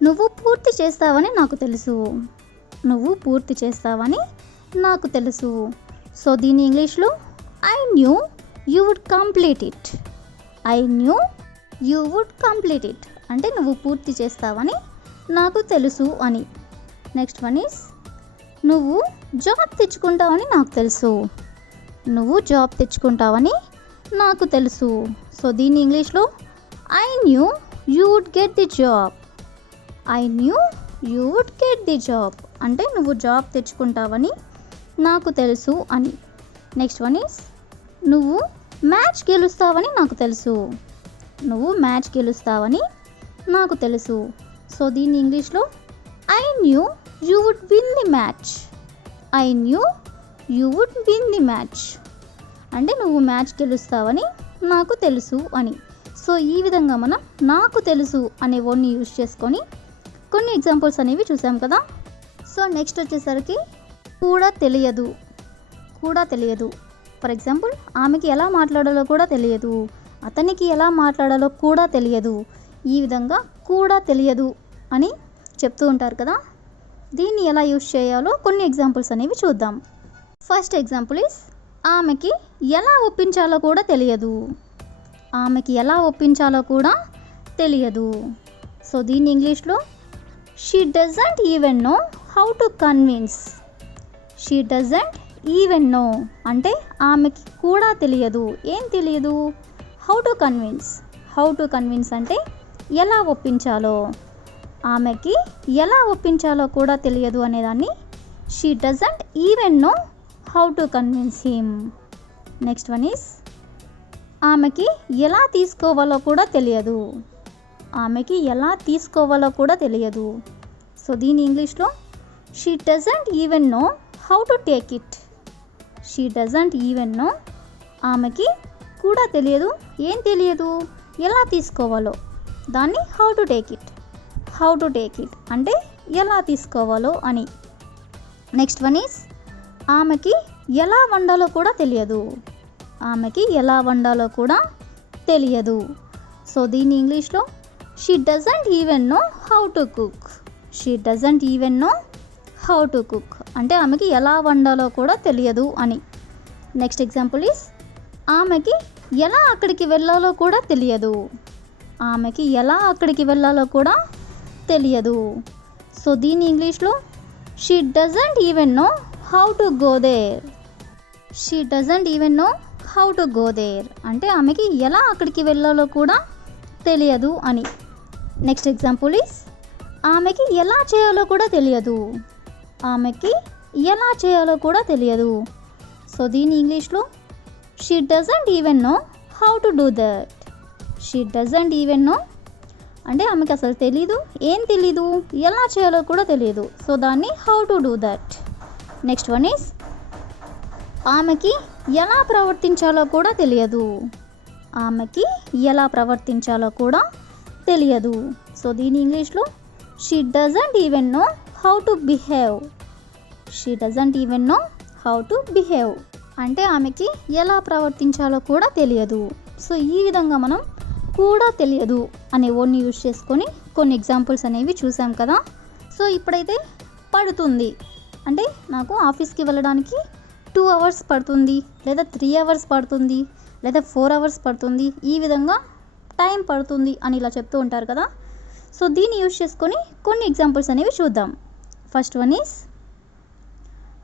నువ్వు పూర్తి చేస్తావని నాకు తెలుసు. నువ్వు పూర్తి చేస్తావని నాకు తెలుసు. సో దీని ఇంగ్లీష్లో I knew you would complete it. I knew you would complete it అంటే నువ్వు పూర్తి చేస్తావని నాకు తెలుసు అని. నెక్స్ట్ వన్ ఈస్ నువ్వు జాబ్ తెచ్చుకుంటావని నాకు తెలుసు. నువ్వు జాబ్ తెచ్చుకుంటావని నాకు తెలుసు. సో దీని ఇంగ్లీష్లో I knew you would get the job. I knew you would get the job అంటే నువ్వు జాబ్ తెచ్చుకుంటావని నాకు తెలుసు అని. నెక్స్ట్ వన్ ఈస్ నువ్వు మ్యాచ్ గెలుస్తావని నాకు తెలుసు. నువ్వు మ్యాచ్ గెలుస్తావని నాకు తెలుసు. సో దీన్ని ఇంగ్లీష్లో I knew you would win the match. I knew you would win the match అంటే నువ్వు మ్యాచ్ గెలుస్తావని నాకు తెలుసు అని. సో ఈ విధంగా మనం నాకు తెలుసు అనే వర్డ్ని యూజ్ చేసుకొని కొన్ని ఎగ్జాంపుల్స్ అనేవి చూసాం కదా. సో నెక్స్ట్ వచ్చేసరికి కూడా తెలియదు. కూడా తెలియదు. ఫర్ ఎగ్జాంపుల్ ఆమెకి ఎలా మాట్లాడాలో కూడా తెలియదు. అతనికి ఎలా మాట్లాడాలో కూడా తెలియదు. ఈ విధంగా కూడా తెలియదు అని చెప్తూ ఉంటారు కదా. దీన్ని ఎలా యూజ్ చేయాలో కొన్ని ఎగ్జాంపుల్స్ అనేవి చూద్దాం. ఫస్ట్ ఎగ్జాంపుల్ ఈస్ ఆమెకి ఎలా ఒప్పించాలో కూడా తెలియదు. ఆమెకి ఎలా ఒప్పించాలో కూడా తెలియదు. సో దీన్ని ఇంగ్లీష్లో she doesn't even know how to convince. She doesn't even no అంటే ఆమెకి కూడా తెలియదు. ఏం తెలియదు? How to convince. How to convince అంటే ఎలా ఒప్పించాలో. ఆమెకి ఎలా ఒప్పించాలో కూడా తెలియదు అనేదాన్ని she doesn't even know how to convince him. Next one is ఆమెకి ఎలా తీసుకోవాలో కూడా తెలియదు. ఆమెకి ఎలా తీసుకోవాలో కూడా తెలియదు. సో దీని ఇంగ్లీష్లో she doesn't even know how to take it. She doesn't even no ఆమెకి కూడా తెలియదు. ఏం తెలియదు? ఎలా తీసుకోవాలో. దాన్ని how to take it. How to take it అంటే ఎలా తీసుకోవాలో అని. నెక్స్ట్ వన్ ఈస్ ఆమెకి ఎలా వండాలో కూడా తెలియదు. ఆమెకి ఎలా వండాలో కూడా తెలియదు. సో దీని ఇంగ్లీష్లో she doesn't even know how to cook. She doesn't even know how to cook అంటే ఆమెకి ఎలా వండాలో కూడా తెలియదు అని. నెక్స్ట్ ఎగ్జాంపుల్ ఈస్ ఆమెకి ఎలా అక్కడికి వెళ్ళాలో కూడా తెలియదు. ఆమెకి ఎలా అక్కడికి వెళ్ళాలో కూడా తెలియదు. సో దీని ఇంగ్లీష్లో she doesn't even know how to go there. She doesn't even know how to go there అంటే ఆమెకి ఎలా అక్కడికి వెళ్ళాలో కూడా తెలియదు అని. నెక్స్ట్ ఎగ్జాంపుల్ ఈస్ ఆమెకి ఎలా చేయాలో కూడా తెలియదు. ఆమెకి ఎలా చేయాలో కూడా తెలియదు. సో దీని ఇంగ్లీష్లో she doesn't even know how to do that. She doesn't even no అంటే ఆమెకి అసలు తెలీదు. ఏం తెలీదు? ఎలా చేయాలో కూడా తెలియదు. సో దాన్ని how to do that. Next one is ఆమెకి ఎలా ప్రవర్తించాలో కూడా తెలియదు. ఆమెకి ఎలా ప్రవర్తించాలో కూడా తెలియదు. సో దీని ఇంగ్లీష్లో she doesn't even know how to behave. She doesn't even know how to behave అంటే ఆమెకి ఎలా ప్రవర్తించాలో కూడా తెలియదు. సో ఈ విధంగా మనం కూడా తెలియదు అనే వర్డ్ని యూజ్ చేసుకొని కొన్ని ఎగ్జాంపుల్స్ అనేవి చూసాం కదా. సో ఇప్పుడైతే పడుతుంది అంటే నాకు ఆఫీస్కి వెళ్ళడానికి 2 hours పడుతుంది, లేదా 3 hours పడుతుంది, లేదా 4 hours పడుతుంది, ఈ విధంగా టైం పడుతుంది అని ఇలా చెప్తూ ఉంటారు కదా. సో దీన్ని యూజ్ చేసుకొని కొన్ని ఎగ్జాంపుల్స్ అనేవి చూద్దాం. ఫస్ట్ వన్ ఈస్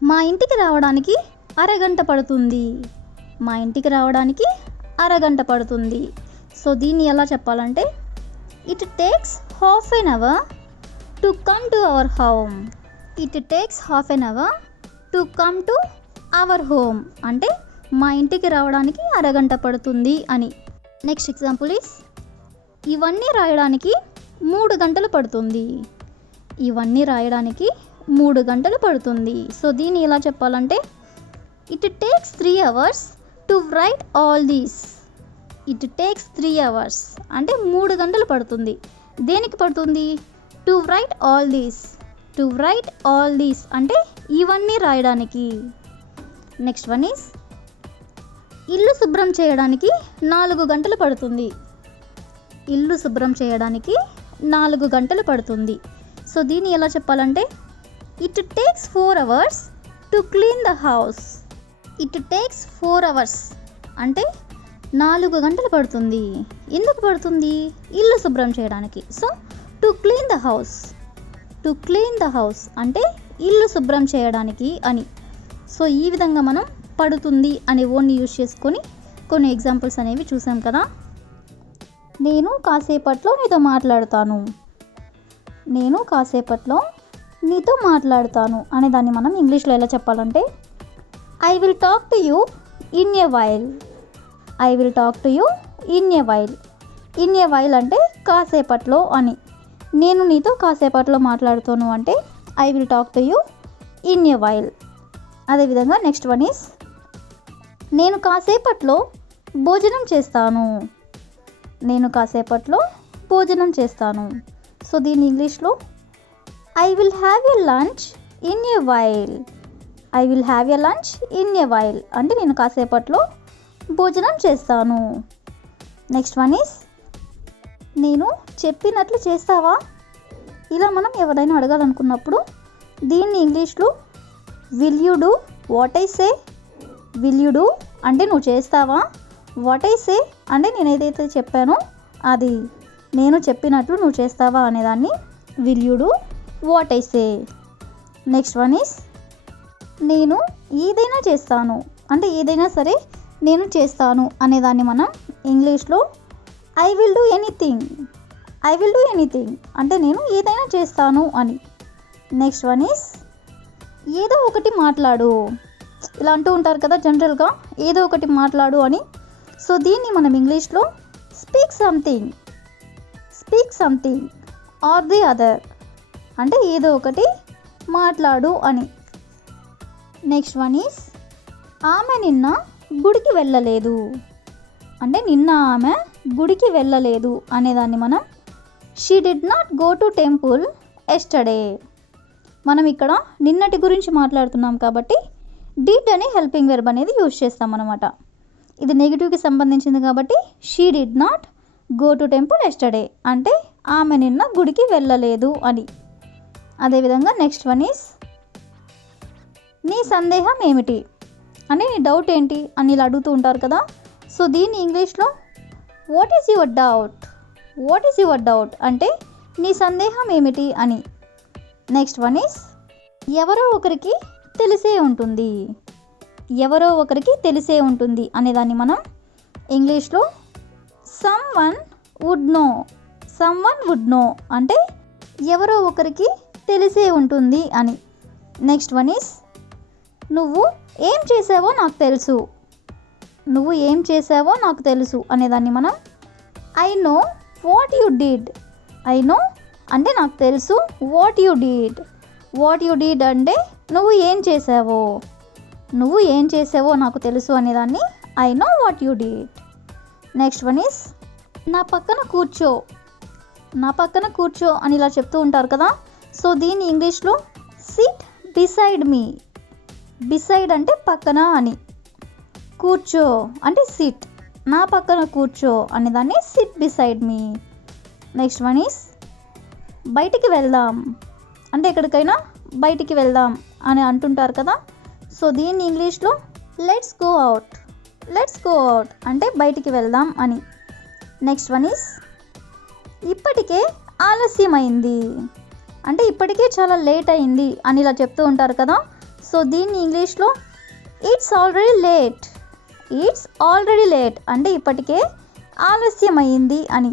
మా ఇంటికి రావడానికి అరగంట పడుతుంది. మా ఇంటికి రావడానికి అరగంట పడుతుంది. సో దీన్ని ఎలా చెప్పాలంటే it takes half an hour to come to our home. It takes half an hour to come to our home అంటే మా ఇంటికి రావడానికి అరగంట పడుతుంది అని. నెక్స్ట్ ఎగ్జాంపుల్ ఈస్ ఇవన్నీ రాయడానికి 3 గంటలు పడుతుంది. ఇవన్నీ రాయడానికి 3 గంటలు పడుతుంది. సో దీన్ని ఎలా చెప్పాలంటే it takes 3 hours to right all these. It takes 3 hours అంటే 3 గంటలు పడుతుంది. దేనికి పడుతుంది? To right all these. To right all these అంటే ఇవన్నీ రాయడానికి. నెక్స్ట్ వన్ ఈస్ ఇల్లు శుభ్రం చేయడానికి 4 గంటలు పడుతుంది. ఇల్లు శుభ్రం చేయడానికి 4 గంటలు పడుతుంది. సో దీన్ని ఎలా చెప్పాలంటే it takes 4 hours to clean the house. It takes 4 hours అంటే 4 గంటలు పడుతుంది. ఎందుకు పడుతుంది? ఇల్లు శుభ్రం చేయడానికి. So to clean the house. To clean the house అంటే ఇల్లు శుభ్రం చేయడానికి అని. సో ఈ విధంగా మనం పడుతుంది అనే వర్డ్ని యూజ్ చేసుకొని కొన్ని ఎగ్జాంపుల్స్ అనేవి చూసాం కదా. నేను కాసేపట్లో నీతో మాట్లాడతాను. నేను కాసేపట్లో నీతో మాట్లాడతాను అనే దాన్ని మనం ఇంగ్లీష్లో ఎలా చెప్పాలంటే I will talk to you in a while. I will talk to you in a while. In a while అంటే కాసేపట్లో అని. నేను నీతో కాసేపట్లో మాట్లాడుతాను అంటే I will talk to you in a while. అదేవిధంగా నెక్స్ట్ వన్ ఈస్ నేను కాసేపట్లో భోజనం చేస్తాను. నేను కాసేపట్లో భోజనం చేస్తాను. సో దీని ఇంగ్లీష్లో I will have a lunch in a while. I will have a lunch in a while అంటే నేను కాసేపట్లో భోజనం చేస్తాను. నెక్స్ట్ వన్ ఈస్ నేను చెప్పినట్లు చేస్తావా. ఇలా మనం ఎవరైనా అడగాలనుకున్నప్పుడు దీన్ని ఇంగ్లీష్లో will you do what I say. Will you do అంటే నువ్వు చేస్తావా, వాట్ ఐ సే అంటే నేను ఏదైతే చెప్పానో అది, నేను చెప్పినట్లు నువ్వు చేస్తావా అనేదాన్ని will you do what I say. Next one is నేను ఏదైనా చేస్తాను అంటే ఏదైనా సరే నేను చేస్తాను అనేదాన్ని మనం ఇంగ్లీష్లో I will do anything. I will do anything అంటే నేను ఏదైనా చేస్తాను అని. నెక్స్ట్ వన్ ఈస్ ఏదో ఒకటి మాట్లాడు. ఇలా అంటూ ఉంటారు కదా జనరల్గా, ఏదో ఒకటి మాట్లాడు అని. సో దీన్ని మనం ఇంగ్లీష్లో speak something. Speak something or the other అంటే ఏదో ఒకటి మాట్లాడు అని. నెక్స్ట్ వన్ ఈస్ ఆమె నిన్న గుడికి వెళ్ళలేదు అంటే నిన్న ఆమె గుడికి వెళ్ళలేదు అనేదాన్ని మనం she did not go to temple yesterday. మనం ఇక్కడ నిన్నటి గురించి మాట్లాడుతున్నాం కాబట్టి డిడ్ అనే హెల్పింగ్ వెర్బ్ అనేది యూజ్ చేస్తాం అన్నమాట. ఇది నెగిటివ్కి సంబంధించింది కాబట్టి she did not go to temple yesterday అంటే ఆమె నిన్న గుడికి వెళ్ళలేదు అని. అదేవిధంగా నెక్స్ట్ వన్ ఈస్ నీ సందేహం ఏమిటి అని, నీ డౌట్ ఏంటి అని ఇలా అడుగుతూ ఉంటారు కదా. సో దీన్ని ఇంగ్లీష్లో what is your doubt. What is your doubt అంటే నీ సందేహం ఏమిటి అని. నెక్స్ట్ వన్ ఈస్ ఎవరో ఒకరికి తెలిసే ఉంటుంది. ఎవరో ఒకరికి తెలిసే ఉంటుంది అనేదాన్ని మనం ఇంగ్లీష్లో someone would know. Someone would know అంటే ఎవరో ఒకరికి తెలిసే ఉంటుంది అని. నెక్స్ట్ వన్ ఈస్ నువ్వు ఏం చేసావో నాకు తెలుసు. నువ్వు ఏం చేసావో నాకు తెలుసు అనేదాన్ని మనం I know what you did. I know అంటే నాకు తెలుసు, what you did. What you did అంటే నువ్వు ఏం చేసావో. నువ్వు ఏం చేసావో నాకు తెలుసు అనేదాన్ని I know what you did. Next one is నా పక్కన కూర్చో. నా పక్కన కూర్చో అని ఇలా చెప్తూ ఉంటారు కదా. సో దీన్ని ఇంగ్లీష్లో సిట్ బిసైడ్ మీ. బిసైడ్ అంటే పక్కన అని, కూర్చో అంటే సిట్. నా పక్కన కూర్చో అనేదాన్ని SIT beside me. Next one is బయటికి వెళ్దాం. అంటే ఎక్కడికైనా బయటికి వెళ్దాం అని అంటుంటారు కదా. సో దీన్ని ఇంగ్లీష్లో let's go out. Let's go out అంటే బయటికి వెళ్దాం అని. నెక్స్ట్ వన్ ఈస్ ఇప్పటికే ఆలస్యమైంది. అంటే ఇప్పటికే చాలా లేట్ అయింది అని ఇలా చెప్తూ ఉంటారు కదా. సో దీన్ని ఇంగ్లీష్లో it's already late. It's already late అంటే ఇప్పటికే ఆలస్యమైంది అని.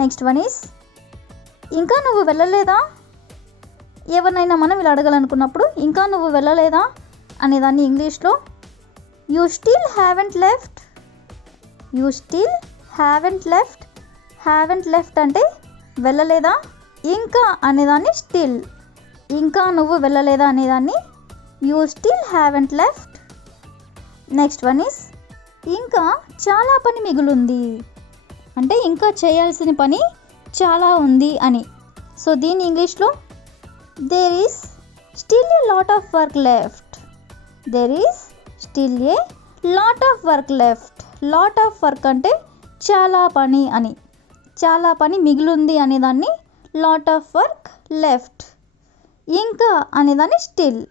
నెక్స్ట్ వన్ ఈస్ ఇంకా నువ్వు వెళ్ళలేదా. ఎవరినైనా మనం ఇలా అడగాలనుకున్నప్పుడు ఇంకా నువ్వు వెళ్ళలేదా అనేదాన్ని ఇంగ్లీష్లో you still haven't left. You still haven't left. Haven't left అంటే వెళ్ళలేదా. ఇంకా అనేదాన్ని స్టిల్. ఇంకా నువ్వు వెళ్ళలేదా అనేదాన్ని you still haven't left. Next one is ఇంకా చాలా పని మిగులుంది. అంటే ఇంకా చేయాల్సిన పని చాలా ఉంది అని. సో దీన్ని ఇంగ్లీష్లో there is still a lot of work left. There is still a lot of work left. Lot of work అంటే చాలా పని అని. చాలా పని మిగిలింది అనేదాన్ని లాట్ ఆఫ్ వర్క్ లెఫ్ట్. ఇంకా అనేదాన్ని స్టిల్.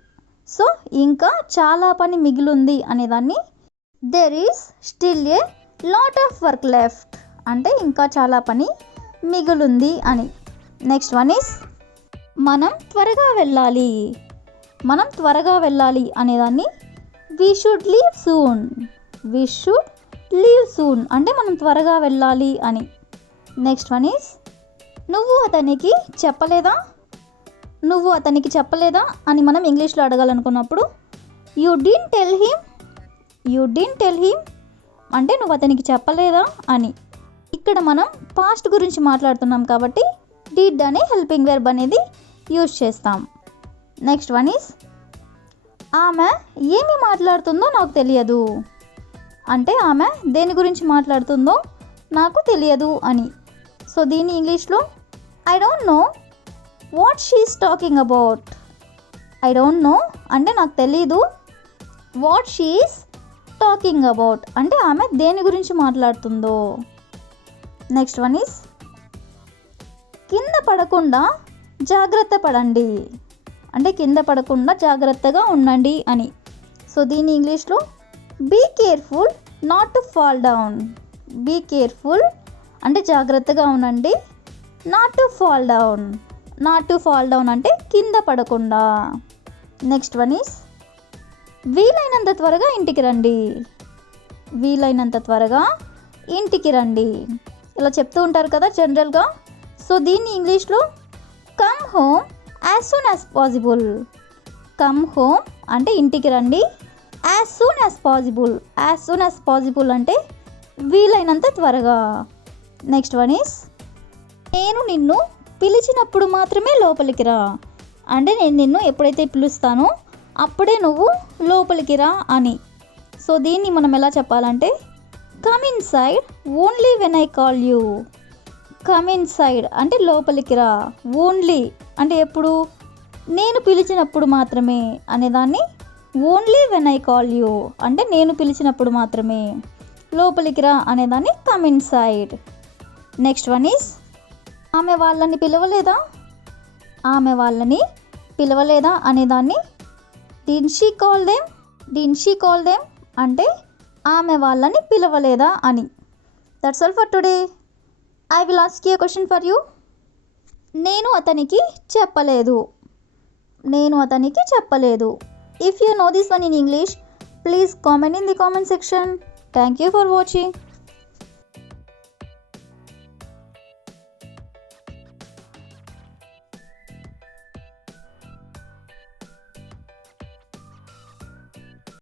సో ఇంకా చాలా పని మిగిలింది అనేదాన్ని there is still a lot of work left అంటే ఇంకా చాలా పని మిగిలింది అని. నెక్స్ట్ వన్ ఈస్ మనం త్వరగా వెళ్ళాలి. మనం త్వరగా వెళ్ళాలి అనేదాన్ని we should leave soon. We should leave soon అంటే మనం త్వరగా వెళ్ళాలి అని. నెక్స్ట్ వన్ ఈస్ నువ్వు అతనికి చెప్పలేదా. నువ్వు అతనికి చెప్పలేదా అని మనం ఇంగ్లీష్లో అడగాలనుకున్నప్పుడు you didn't tell him. You didn't tell him అంటే నువ్వు అతనికి చెప్పలేదా అని. ఇక్కడ మనం పాస్ట్ గురించి మాట్లాడుతున్నాం కాబట్టి డిడ్ అనే హెల్పింగ్ వెర్బ్ అనేది యూజ్ చేస్తాం. నెక్స్ట్ వన్ ఈస్ ఆమె ఏమి మాట్లాడుతుందో నాకు తెలియదు. అంటే ఆమె దేని గురించి మాట్లాడుతుందో నాకు తెలియదు అని. సో దీన్ని ఇంగ్లీష్లో I don't know what she is talking about. I don't know అంటే నాకు తెలీదు. What she is talking about అంటే ఆమె దేని గురించి మాట్లాడుతుందో. నెక్స్ట్ వన్ ఈస్ కింద పడకుండా జాగ్రత్త పడండి. అంటే కింద పడకుండా జాగ్రత్తగా ఉండండి అని. సో దీన్ని ఇంగ్లీష్లో be careful not to fall down. Be careful అంటే జాగ్రత్తగా ఉండండి. Not to fall down. Not to fall down అంటే కింద పడకుండా. నెక్స్ట్ వన్ ఈస్ వీలైనంత త్వరగా ఇంటికి రండి. వీలైనంత త్వరగా ఇంటికి రండి ఇలా చెప్తూ ఉంటారు కదా జనరల్గా. సో దీన్ని ఇంగ్లీష్లో come home as soon as possible. Come home అంటే ఇంటికి రండి. As soon as possible. As soon as possible అంటే వీలైనంత త్వరగా. నెక్స్ట్ వన్ ఈస్ నేను నిన్ను పిలిచినప్పుడు మాత్రమే లోపలికి రా. అంటే నేను నిన్ను ఎప్పుడైతే పిలుస్తానో అప్పుడే నువ్వు లోపలికి రా అని. సో దీన్ని మనం ఎలా చెప్పాలంటే come in side only when I call you. Come in side అంటే లోపలికి రా. ఓన్లీ అంటే ఎప్పుడు నేను పిలిచినప్పుడు మాత్రమే అనేదాన్ని only when I call you అంటే నేను పిలిచినప్పుడు మాత్రమే. లోపలికి రా అనేదాన్ని come in side. Next one is ఆమె వాళ్ళని పిలవలేదా. ఆమె వాళ్ళని పిలవలేదా అనేదాన్ని did she call them. Did she call them అంటే ఆమె వాళ్ళని పిలవలేదా అని. That's all for today. I will ask you question for you. నేను అతనికి చెప్పలేదు. నేను అతనికి చెప్పలేదు. If you know this one in English please comment in the comment section. Thank you for watching.